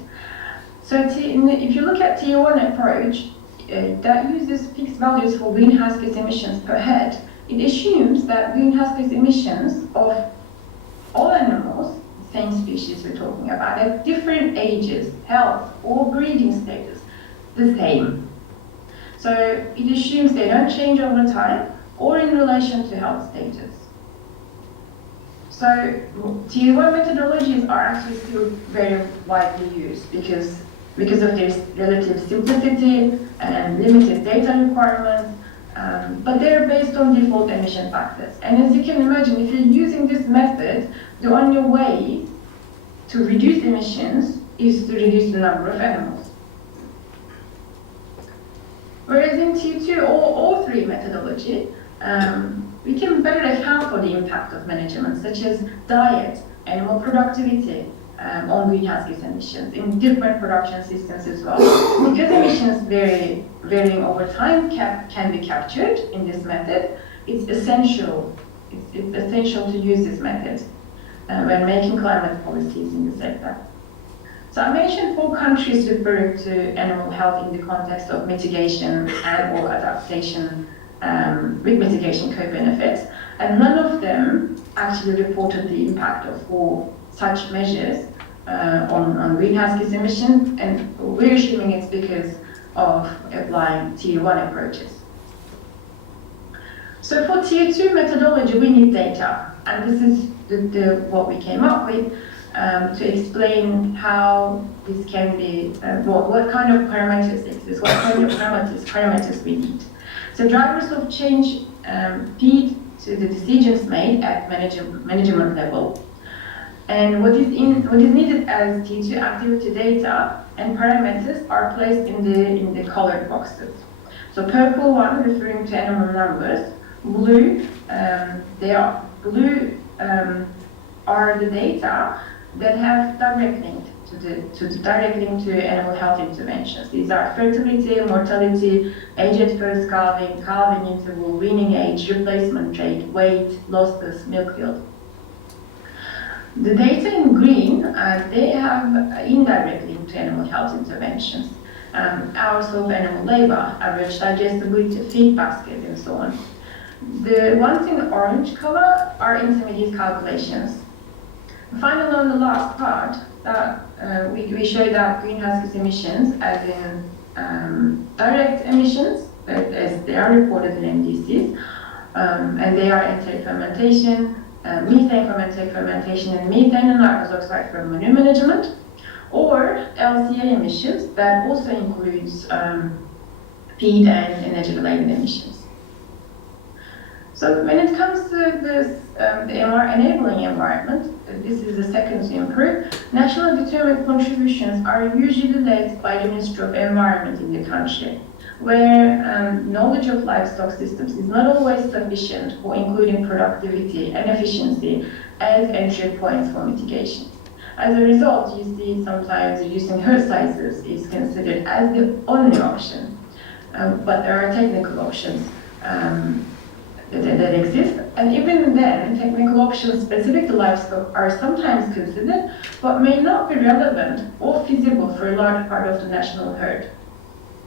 So if you look at Tier 1 approach, that uses fixed values for greenhouse gas emissions per head. It assumes that greenhouse gas emissions of all animals, same species we're talking about, at different ages, health, or breeding status, the same. So it assumes they don't change over time or in relation to health status. So Tier 1 methodologies are actually still very widely used because of their relative simplicity and limited data requirements, but they're based on default emission factors. And as you can imagine, if you're using this method, the only way to reduce emissions is to reduce the number of animals. Whereas in Tier 2 or 3 methodology, we can better account for the impact of management, such as diet, animal productivity, on greenhouse gas emissions in different production systems as well. Because emissions varying over time can be captured in this method, it's essential to use this method when making climate policies in the sector. So I mentioned 4 countries referring to animal health in the context of mitigation and or adaptation with mitigation co-benefits, and none of them actually reported the impact of all such measures on greenhouse gas emissions, and we're assuming it's because of applying Tier 1 approaches. So for Tier 2 methodology, we need data, and this is what we came up with to explain how this can be, what kind of parameters exist, what kind of parameters we need. So drivers of change feed to the decisions made at management level. And what is needed as Tier 2 activity data and parameters are placed in the colored boxes. So purple one referring to animal numbers, blue are the data that have direct link to animal health interventions. These are fertility, mortality, age at first calving, calving interval, weaning age, replacement rate, weight, losses, milk yield. The data in green, they have indirect link to animal health interventions. Hours of animal labor, average digestibility, feed basket, and so on. The ones in orange color are intermediate calculations. Finally, on the last part, we show that greenhouse gas emissions, as in direct emissions, as they are reported in NDCs, and they are enteric fermentation, methane from enteric fermentation, and methane and nitrous oxide from manure management, or LCA emissions that also includes feed and energy-related emissions. So when it comes to this, the enabling environment, this is the second to improve. National determined contributions are usually led by the Ministry of Environment in the country, where knowledge of livestock systems is not always sufficient for including productivity and efficiency as entry points for mitigation. As a result, you see sometimes reducing herd sizes is considered as the only option, but there are technical options that exist, and even then, technical options specific to livestock are sometimes considered, but may not be relevant or feasible for a large part of the national herd.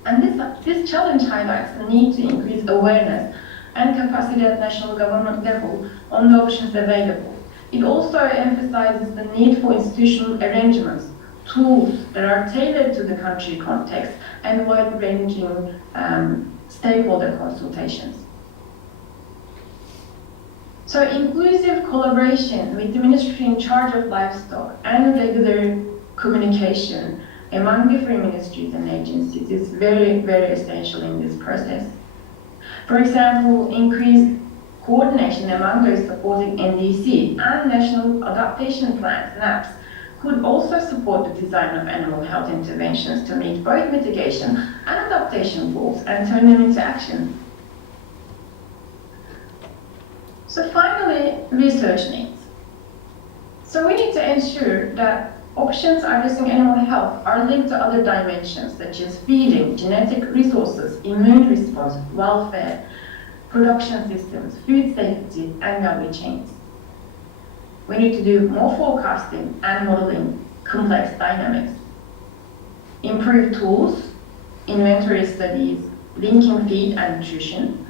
And this challenge highlights the need to increase awareness and capacity at national government level on the options available. It also emphasizes the need for institutional arrangements, tools that are tailored to the country context, and wide-ranging stakeholder consultations. So inclusive collaboration with the ministry in charge of livestock and regular communication among different ministries and agencies is very, very essential in this process. For example, increased coordination among those supporting NDC and national adaptation plans, NAPs, could also support the design of animal health interventions to meet both mitigation and adaptation goals and turn them into action. So finally, research needs. So we need to ensure that options addressing animal health are linked to other dimensions such as feeding, genetic resources, immune response, welfare, production systems, food safety, and value chains. We need to do more forecasting and modeling complex dynamics, improve tools, inventory studies, linking feed and nutrition,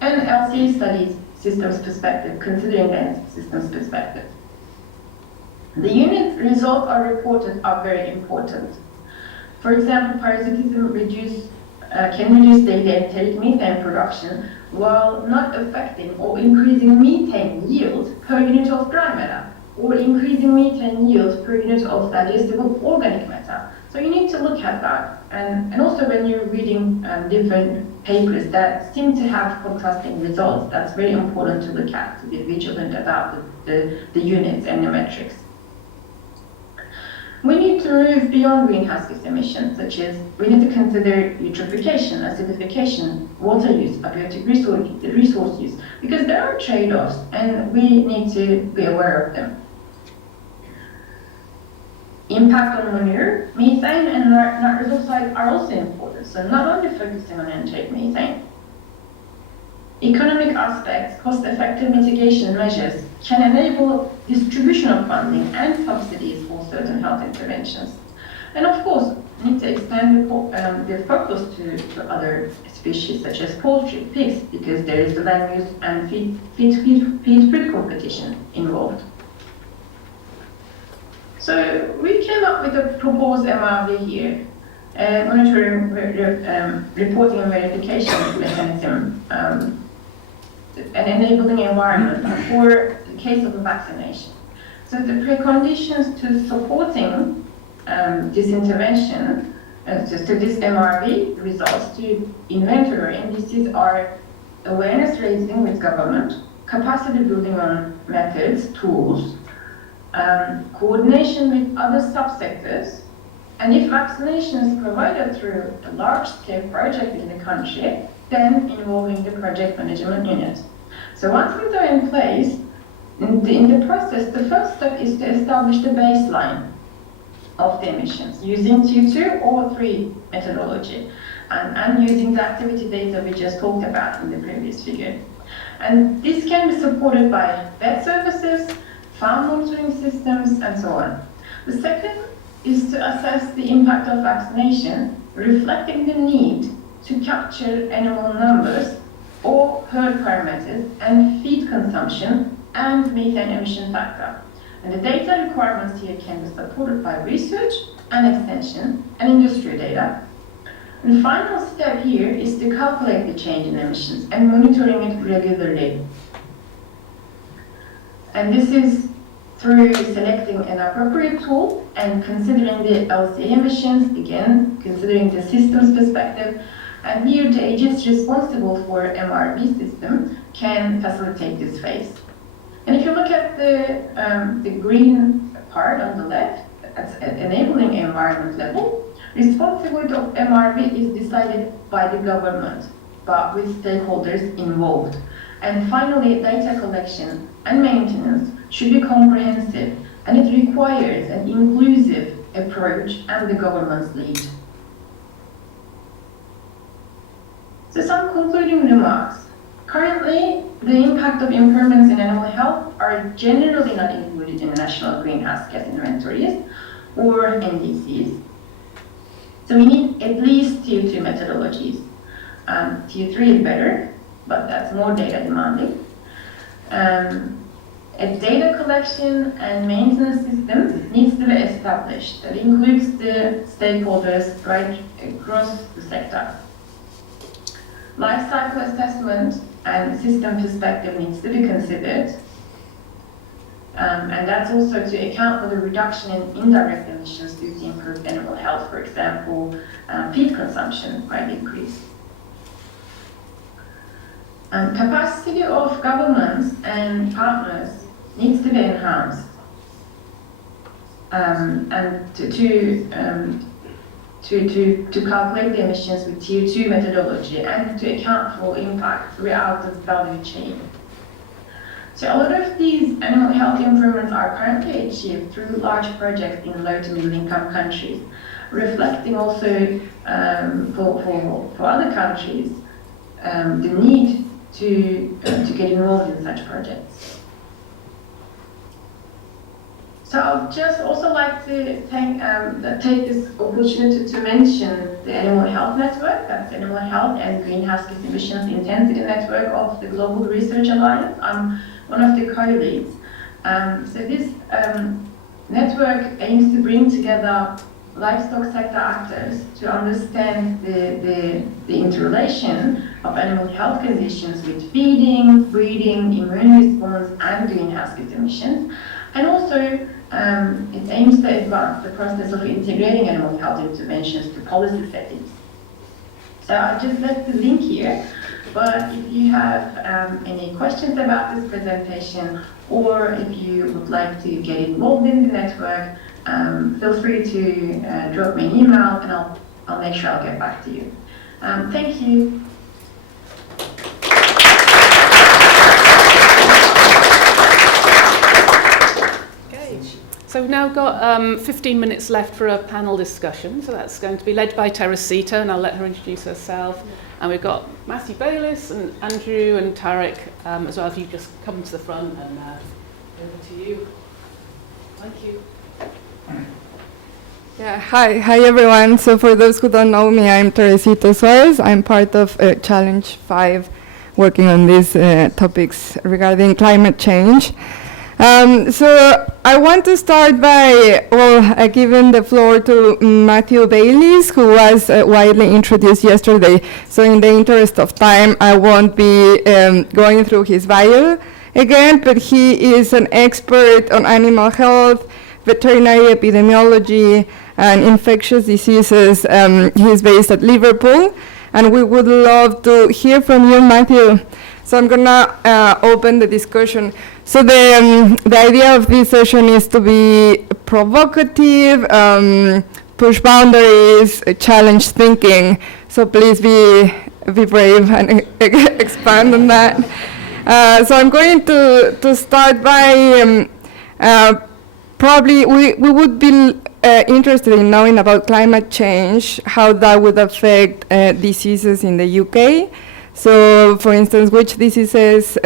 and LCA studies systems perspective, considering the systems perspective. The unit results are reported are very important. For example, parasitism can reduce daily enteric methane production while not affecting or increasing methane yield per unit of dry matter, or increasing methane yield per unit of digestible organic matter. So you need to look at that. And also when you're reading different papers that seem to have contrasting results, that's very important to look at, to be vigilant about the units and the metrics. We need to move beyond greenhouse gas emissions, such as we need to consider eutrophication, acidification, water use, abiotic resource use, because there are trade-offs and we need to be aware of them. Impact on manure, methane and nitrous oxide are also important, so not only focusing on enteric methane. Economic aspects, cost-effective mitigation measures can enable distribution of funding and subsidies for certain health interventions. And of course, we need to expand the focus to other species such as poultry, pigs, because there is the land use and feed competition involved. So we came up with a proposed MRV here, monitoring, reporting and verification mechanism, an enabling environment for the case of a vaccination. So the preconditions to supporting this intervention, to this MRV results to inventory indices are awareness raising with government, capacity building on methods, tools, coordination with other subsectors, and if vaccination is provided through a large-scale project in the country, then involving the project management unit. So once these are in place, in the process, the first step is to establish the baseline of the emissions using Tier 2 or 3 methodology and using the activity data we just talked about in the previous figure. And this can be supported by vet services, farm monitoring systems, and so on. The second is to assess the impact of vaccination, reflecting the need to capture animal numbers or herd parameters and feed consumption and methane emission factor. And the data requirements here can be supported by research and extension and industry data. And the final step here is to calculate the change in emissions and monitoring it regularly. And this is through selecting an appropriate tool and considering the LCA emissions, again, considering the systems perspective. And here the agents responsible for MRV system can facilitate this phase. And if you look at the green part on the left, that's enabling environment level, responsibility of MRV is decided by the government, but with stakeholders involved. And finally, data collection and maintenance should be comprehensive, and it requires an inclusive approach and the government's lead. So some concluding remarks. Currently, the impact of impairments in animal health are generally not included in the national greenhouse gas inventories or NDCs. So we need at least Tier 2 methodologies. Tier 3 is better, but that's more data demanding. A data collection and maintenance system needs to be established that includes the stakeholders right across the sector. Life cycle assessment and system perspective needs to be considered. And that's also to account for the reduction in indirect emissions due to improved animal health. For example, feed consumption might increase. Capacity of governments and partners needs to be enhanced. And to calculate the emissions with Tier 2 methodology and to account for impact throughout the value chain. So a lot of these animal health improvements are currently achieved through large projects in low to middle income countries, reflecting also for other countries the need to get involved in such projects. So I'd just also like to take this opportunity to mention the Animal Health Network, that's Animal Health and Greenhouse Gas Emissions Intensity Network of the Global Research Alliance. I'm one of the co-leads. So this network aims to bring together livestock sector actors to understand the interrelation of animal health conditions with feeding, breeding, immune response, and greenhouse gas emissions. And also, it aims to advance the process of integrating animal health interventions to policy settings. So I just left the link here, but if you have any questions about this presentation, or if you would like to get involved in the network, feel free to drop me an email, and I'll make sure I'll get back to you. Thank you. So we've now got 15 minutes left for a panel discussion. So that's going to be led by Teresita, and I'll let her introduce herself. And we've got Matthew Bayliss and Andrew and Tarek as well. If you just come to the front and over to you. Thank you. Yeah, hi everyone. So for those who don't know me, I'm Teresita Suarez. I'm part of Challenge 5, working on these topics regarding climate change. So I want to start by giving the floor to Matthew Bayliss, who was widely introduced yesterday. So in the interest of time, I won't be going through his bio again, but he is an expert on animal health, veterinary epidemiology, and infectious diseases. He's based at Liverpool, and we would love to hear from you, Matthew. So I'm gonna open the discussion. So the idea of this session is to be provocative, push boundaries, challenge thinking. So please be brave and expand on that. So I'm going to start by probably we would be interested in knowing about climate change, how that would affect diseases in the UK. So, for instance, which diseases,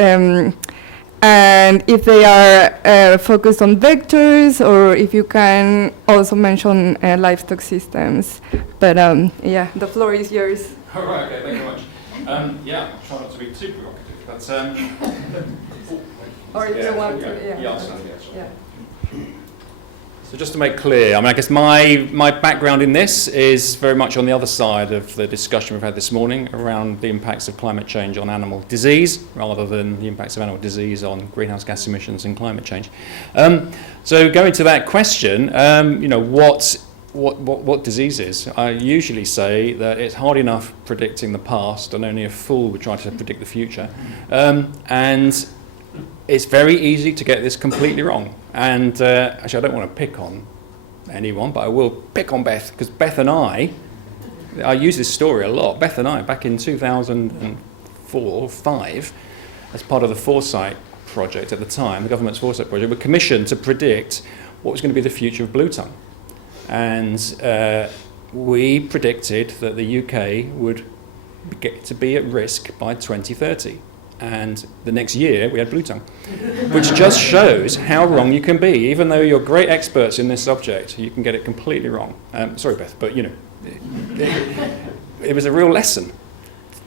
and if they are focused on vectors, or if you can also mention livestock systems. But yeah, the floor is yours. All right, okay, thank you very much. Yeah, I'll try not to be too provocative, but... or if you want to, yeah. So just to make clear, I mean, I guess my background in this is very much on the other side of the discussion we've had this morning around the impacts of climate change on animal disease, rather than the impacts of animal disease on greenhouse gas emissions and climate change. So going to that question, you know, what diseases? I usually say that it's hard enough predicting the past, and only a fool would try to predict the future. And it's very easy to get this completely wrong. And actually, I don't want to pick on anyone, but I will pick on Beth, because Beth and I use this story a lot. Beth and I, back in 2004 or 5, as part of the Foresight project at the time, the government's Foresight project, were commissioned to predict what was going to be the future of blue tongue. And we predicted that the UK would get to be at risk by 2030. And the next year, we had blue tongue, which just shows how wrong you can be. Even though you're great experts in this subject, you can get it completely wrong. Sorry, Beth, but you know, it was a real lesson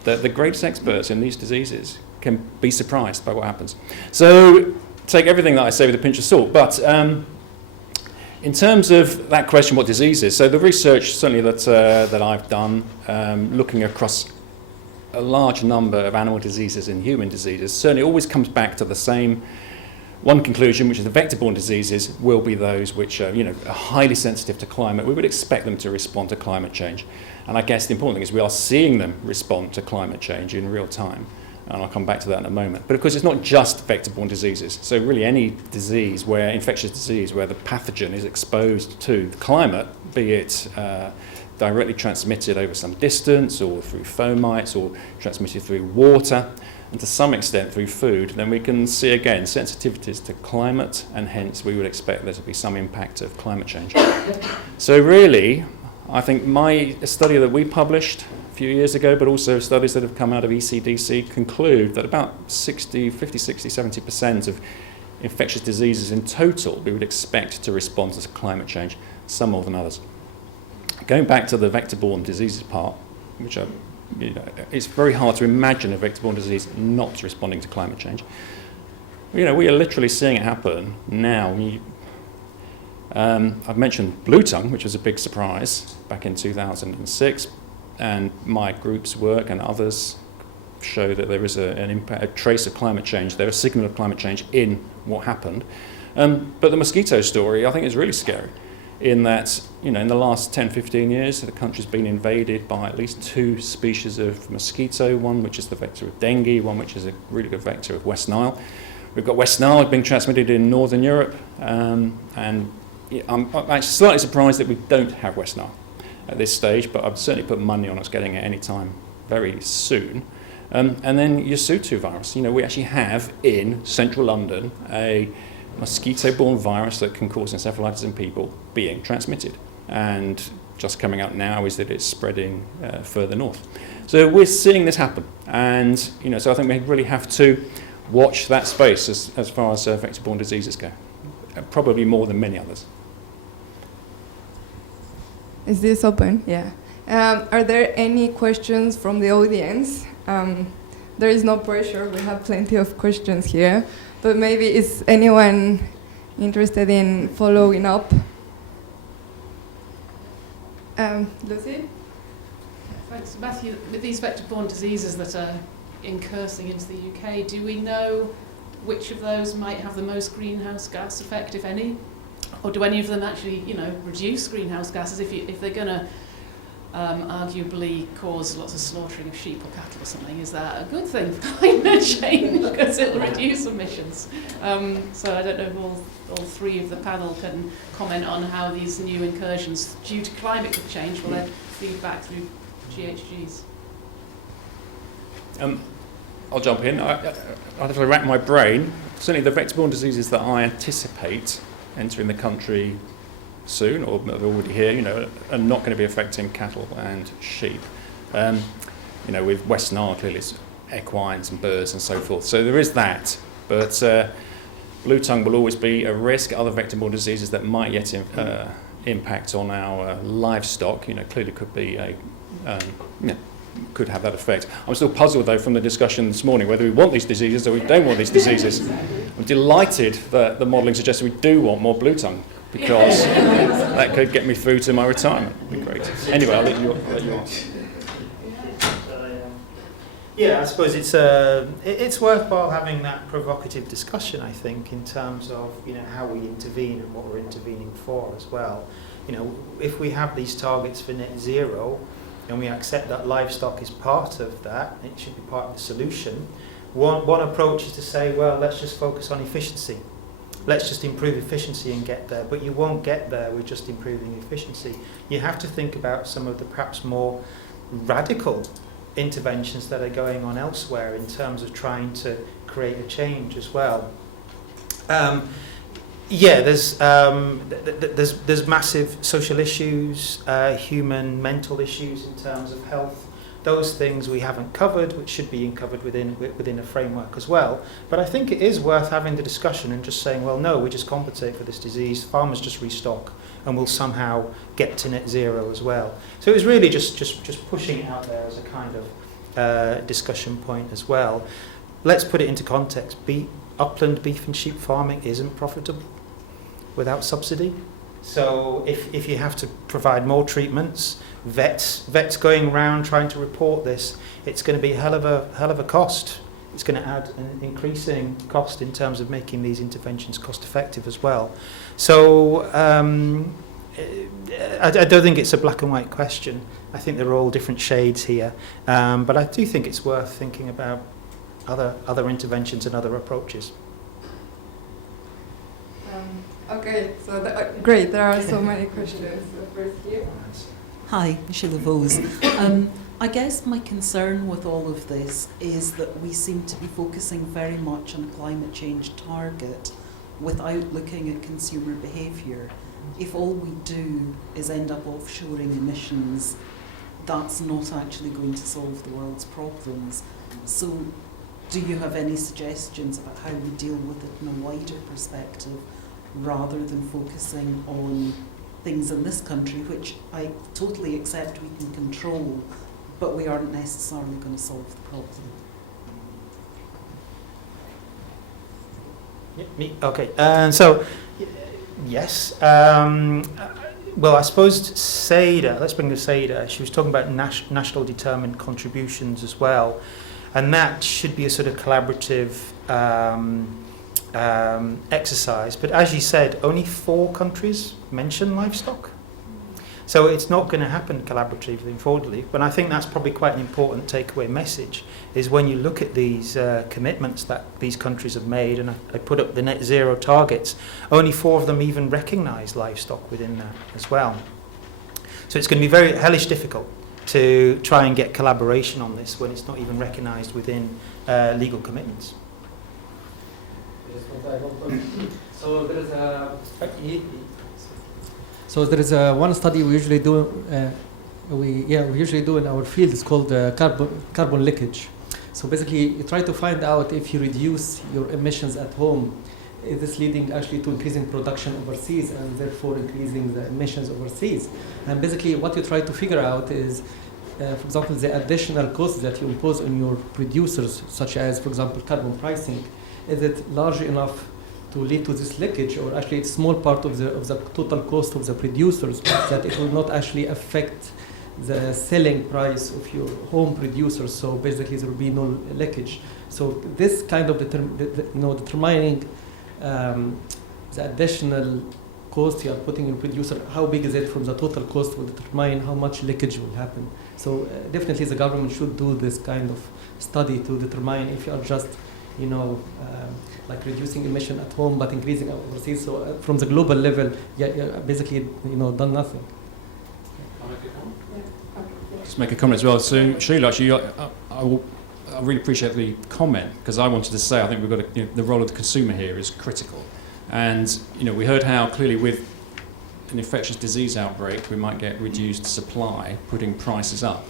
that the greatest experts in these diseases can be surprised by what happens. So take everything that I say with a pinch of salt. But in terms of that question, what diseases? So the research, certainly that I've done, looking across a large number of animal diseases and human diseases, certainly always comes back to the same one conclusion, which is the vector-borne diseases will be those which are, you know, are highly sensitive to climate. We would expect them to respond to climate change. And I guess the important thing is we are seeing them respond to climate change in real time. And I'll come back to that in a moment. But of course, it's not just vector-borne diseases. So really any disease where, infectious disease, where the pathogen is exposed to the climate, be it directly transmitted over some distance or through fomites or transmitted through water and to some extent through food, then we can see again sensitivities to climate, and hence we would expect there to be some impact of climate change. So really, I think a study that we published a few years ago, but also studies that have come out of ECDC, conclude that about 50, 60, 70% of infectious diseases in total we would expect to respond to climate change, some more than others. Going back to the vector-borne diseases part, which it's very hard to imagine a vector-borne disease not responding to climate change. We are literally seeing it happen now. I've mentioned blue tongue, which was a big surprise back in 2006, and my group's work and others show that there is an impact, a trace of climate change. There is a signal of climate change in what happened. But the mosquito story, I think, is really scary in that, in the last 10, 15 years, the country's been invaded by at least 2 species of mosquito, one which is the vector of dengue, one which is a really good vector of West Nile. We've got West Nile being transmitted in Northern Europe, and I'm actually slightly surprised that we don't have West Nile at this stage, but I'd certainly put money on us getting it any time very soon. And then Yasutu virus. We actually have in central London a mosquito-borne virus that can cause encephalitis in people being transmitted. And just coming out now is that it's spreading further north. So we're seeing this happen. And, so I think we really have to watch that space as far as vector-borne diseases go. Probably more than many others. Is this open? Yeah. Are there any questions from the audience? There is no pressure. We have plenty of questions here. But maybe is anyone interested in following up? Lucy? Thanks, Matthew. With these vector-borne diseases that are incursing into the UK, do we know which of those might have the most greenhouse gas effect, if any? Or do any of them actually, reduce greenhouse gases if they're going to arguably cause lots of slaughtering of sheep or cattle or something? Is that a good thing for climate change because it'll reduce emissions? So I don't know if all 3 of the panel can comment on how these new incursions due to climate change will then feed back through GHGs. I'll jump in. I'll have to rack my brain. Certainly the vector-borne diseases that I anticipate entering the country soon, or they're already here, are not going to be affecting cattle and sheep. With West Nile, clearly it's equines and birds and so forth. So there is that. But blue tongue will always be a risk. Other vector-borne diseases that might yet impact on our livestock, clearly could be could have that effect. I'm still puzzled, though, from the discussion this morning whether we want these diseases or we don't want these diseases. I'm delighted that the modelling suggests we do want more blue tongue, because that could get me through to my retirement. It'd be great. Anyway, I'll let you answer. Yeah, I suppose it's worthwhile having that provocative discussion, I think, in terms of how we intervene and what we're intervening for as well. If we have these targets for net zero, and we accept that livestock is part of that, it should be part of the solution. One approach is to say, well, let's just focus on efficiency. Let's just improve efficiency and get there. But you won't get there with just improving efficiency. You have to think about some of the perhaps more radical interventions that are going on elsewhere in terms of trying to create a change as well. There's massive social issues, human mental issues in terms of health. Those things we haven't covered, which should be covered within a framework as well. But I think it is worth having the discussion and just saying, well, no, we just compensate for this disease. Farmers just restock, and we'll somehow get to net zero as well. So it was really just pushing it out there as a kind of discussion point as well. Let's put it into context. Upland beef and sheep farming isn't profitable without subsidy. So if you have to provide more treatments, vets going around trying to report this, it's going to be a hell of a cost. It's going to add an increasing cost in terms of making these interventions cost effective as well. So I don't think it's a black and white question. I think there are all different shades here, but I do think it's worth thinking about other interventions and other approaches. Okay, so great. There are so many questions. So first here. Hi, Sheila Vose. I guess my concern with all of this is that we seem to be focusing very much on a climate change target without looking at consumer behaviour. If all we do is end up offshoring emissions, that's not actually going to solve the world's problems. So do you have any suggestions about how we deal with it in a wider perspective rather than focusing on things in this country, which I totally accept we can control, but we aren't necessarily going to solve the problem? Okay, so yes. Well, I suppose Seda, let's bring to Seda, she was talking about national determined contributions as well, and that should be a sort of collaborative exercise. But as you said, only 4 countries mention livestock. So it's not going to happen collaboratively and forwardly. But I think that's probably quite an important takeaway message, is when you look at these commitments that these countries have made, and I put up the net zero targets, only 4 of them even recognise livestock within that as well. So it's going to be very hellish difficult to try and get collaboration on this when it's not even recognised within legal commitments. So there is one study we usually do. We usually do in our field. It's called carbon leakage. So basically, you try to find out if you reduce your emissions at home, is this leading actually to increasing production overseas and therefore increasing the emissions overseas? And basically, what you try to figure out is, for example, the additional costs that you impose on your producers, such as, for example, carbon pricing. Is it large enough to lead to this leakage, or actually it's small part of the total cost of the producers that it will not actually affect the selling price of your home producers? So basically there will be no leakage. So this kind of determining the additional cost you are putting in producer, how big is it from the total cost, will determine how much leakage will happen. So definitely the government should do this kind of study to determine if you are just like reducing emission at home but increasing overseas. So from the global level, basically done nothing. Just make a comment as well. So Sheila, actually, I really appreciate the comment, because I wanted to say I think we've got the role of the consumer here is critical, and we heard how clearly with an infectious disease outbreak we might get reduced supply, putting prices up.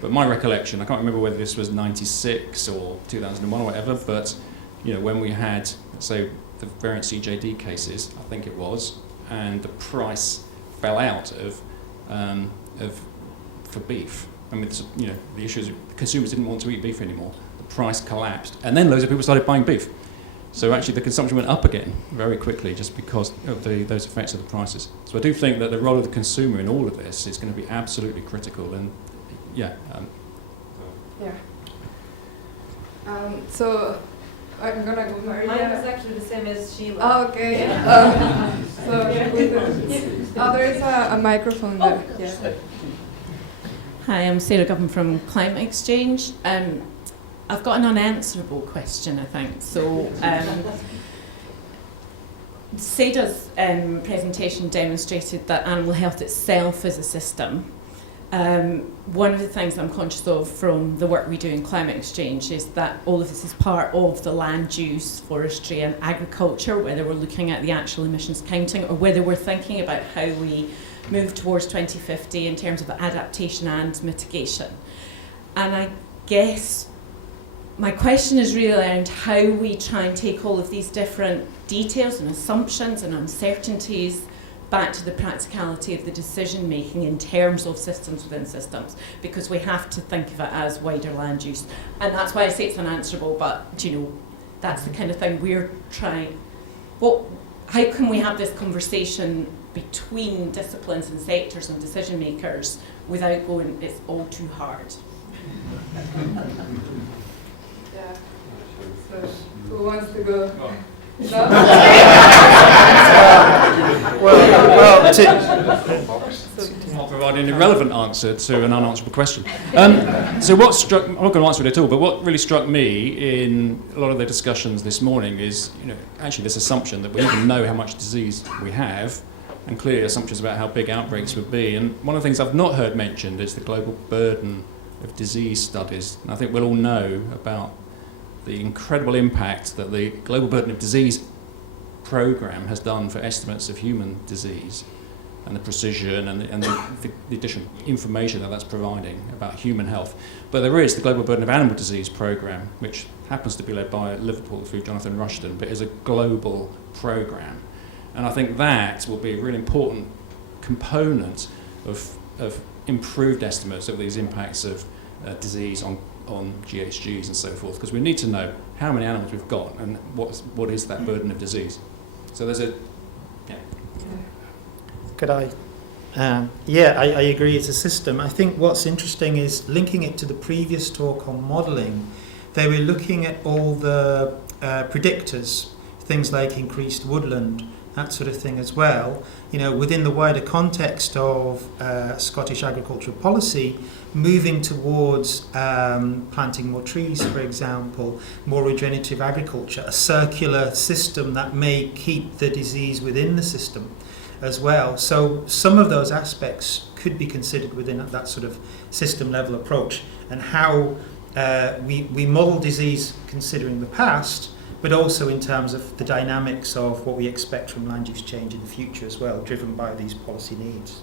But my recollection, I can't remember whether this was 96 or 2001 or whatever, but when we had, let's say, the variant CJD cases, I think it was, and the price fell out for beef. I mean, the issue is consumers didn't want to eat beef anymore. The price collapsed, and then loads of people started buying beef. So actually, the consumption went up again very quickly, just because of those effects of the prices. So I do think that the role of the consumer in all of this is going to be absolutely critical, and So I'm gonna go Maria. Mine was actually the same as Sheila. Oh, okay. There's a microphone there. Yeah. Hi, I'm Sarah Govan from Climate Exchange. I've got an unanswerable question, I think. So, Seda's presentation demonstrated that animal health itself is a system. One of the things I'm conscious of from the work we do in Climate Exchange is that all of this is part of the land use, forestry and agriculture, whether we're looking at the actual emissions counting or whether we're thinking about how we move towards 2050 in terms of adaptation and mitigation. And I guess my question is really around how we try and take all of these different details and assumptions and uncertainties back to the practicality of the decision making in terms of systems within systems, because we have to think of it as wider land use. And that's why I say it's unanswerable, but that's the kind of thing we're trying. How can we have this conversation between disciplines and sectors and decision makers without going, it's all too hard? Yeah. So who wants to go? No? I'll provide an irrelevant answer to an unanswerable question. So I'm not going to answer it at all, but what really struck me in a lot of the discussions this morning is, actually this assumption that we even know how much disease we have, and clearly assumptions about how big outbreaks would be. And one of the things I've not heard mentioned is the global burden of disease studies. And I think we'll all know about the incredible impact that the global burden of disease program has done for estimates of human disease, and the precision and the additional information that that's providing about human health. But there is the global burden of animal disease program, which happens to be led by Liverpool through Jonathan Rushton, but is a global program. And I think that will be a really important component of improved estimates of these impacts of disease on GHGs and so forth, because we need to know how many animals we've got and what is that burden of disease. So there's a... Yeah. Could I? I agree, it's a system. I think what's interesting is linking it to the previous talk on modelling. They were looking at all the predictors, things like increased woodland, that sort of thing as well. You know, within the wider context of Scottish agricultural policy, moving towards planting more trees, for example, more regenerative agriculture, a circular system that may keep the disease within the system as well. So some of those aspects could be considered within that sort of system level approach, and how we model disease considering the past, but also in terms of the dynamics of what we expect from land use change in the future as well, driven by these policy needs.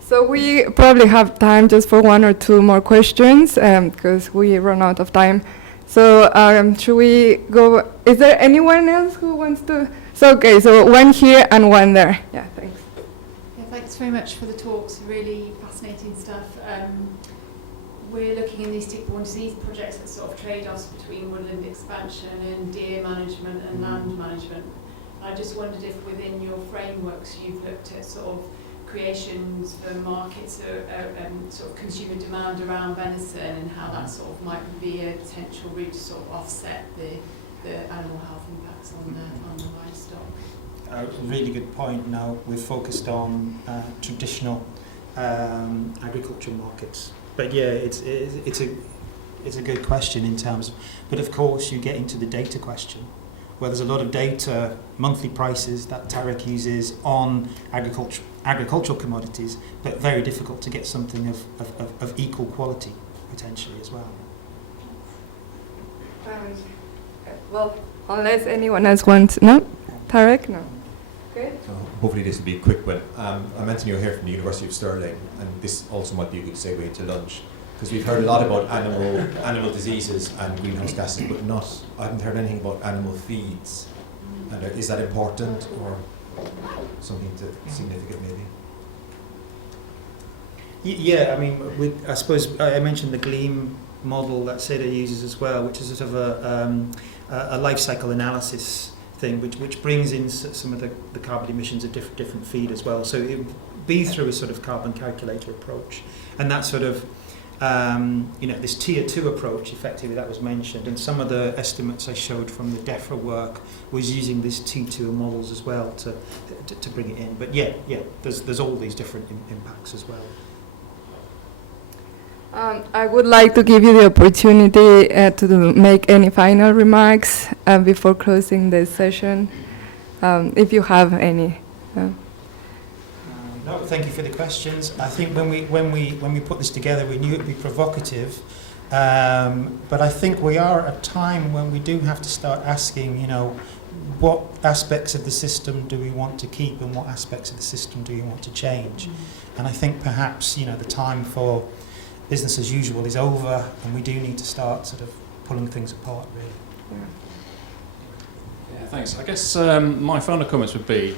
So we probably have time just for one or two more questions, because we run out of time. So should we go? Is there anyone else who wants to? So okay, so one here and one there. Yeah, thanks. Yeah, thanks very much for the talks. Really fascinating stuff. We're looking in these tick-borne disease projects at sort of trade-offs between woodland expansion and deer management and land management. I just wondered if within your frameworks you've looked at sort of creations for markets or sort of consumer demand around venison, and how that sort of might be a potential route to sort of offset the animal health impacts on the livestock. A really good point. Now we're focused on traditional agricultural markets, but yeah, it's a good question in terms of, but of course you get into the data question, where there's a lot of data, monthly prices that Tarek uses on agricultural commodities, but very difficult to get something of equal quality potentially as well. Well, unless anyone else wants, no? Tarek, no. Okay. So hopefully this will be a quick one. I'm Anthony O'Hare from the University of Stirling, and this also might be a good segue into lunch, because we've heard a lot about animal diseases and greenhouse gases, but I haven't heard anything about animal feeds. And is that important, or something significant maybe? Yeah, I mean, I suppose I mentioned the GLEAM model that CEDA uses as well, which is sort of a life cycle analysis thing, which brings in some of the carbon emissions of different feed as well. So it would be through a sort of carbon calculator approach, and that sort of this tier 2 approach, effectively, that was mentioned, and some of the estimates I showed from the DEFRA work was using these T2 models as well to bring it in. But yeah, there's all these different impacts as well. I would like to give you the opportunity to make any final remarks before closing this session, if you have any. No, thank you for the questions. I think when we put this together, we knew it would be provocative, but I think we are at a time when we do have to start asking, what aspects of the system do we want to keep, and what aspects of the system do we want to change? And I think perhaps the time for business as usual is over, and we do need to start sort of pulling things apart, really. Yeah, thanks. I guess my final comments would be,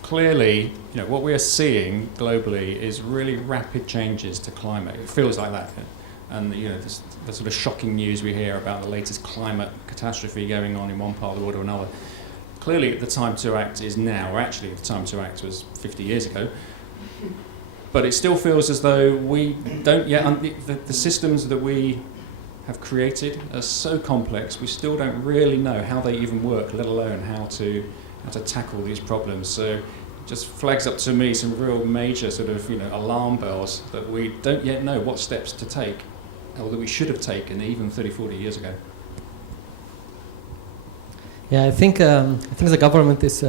clearly, what we are seeing globally is really rapid changes to climate. It feels like that. And the sort of shocking news we hear about the latest climate catastrophe going on in one part of the world or another. Clearly, the time to act is now, or actually the time to act was 50 years ago. But it still feels as though we don't yet, the systems that we have created are so complex, we still don't really know how they even work, let alone how to tackle these problems. So it just flags up to me some real major sort of alarm bells that we don't yet know what steps to take, or that we should have taken even 30, 40 years ago. Yeah, I think the government is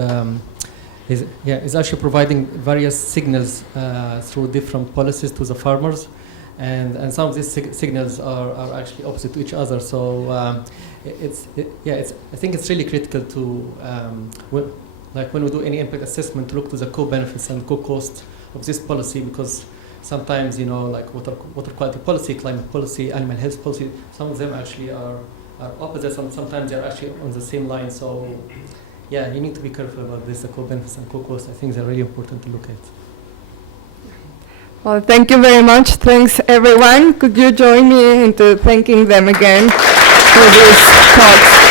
actually providing various signals through different policies to the farmers, and some of these signals are actually opposite to each other. So I think it's really critical to when we do any impact assessment, to look to the co-benefits and co-cost of this policy, because sometimes, like water quality policy, climate policy, animal health policy, some of them actually are opposites, and sometimes they're actually on the same line. So yeah, you need to be careful about this, the co-benefits and co-costs. I think they're really important to look at. Well, thank you very much. Thanks, everyone. Could you join me into thanking them again for these talks?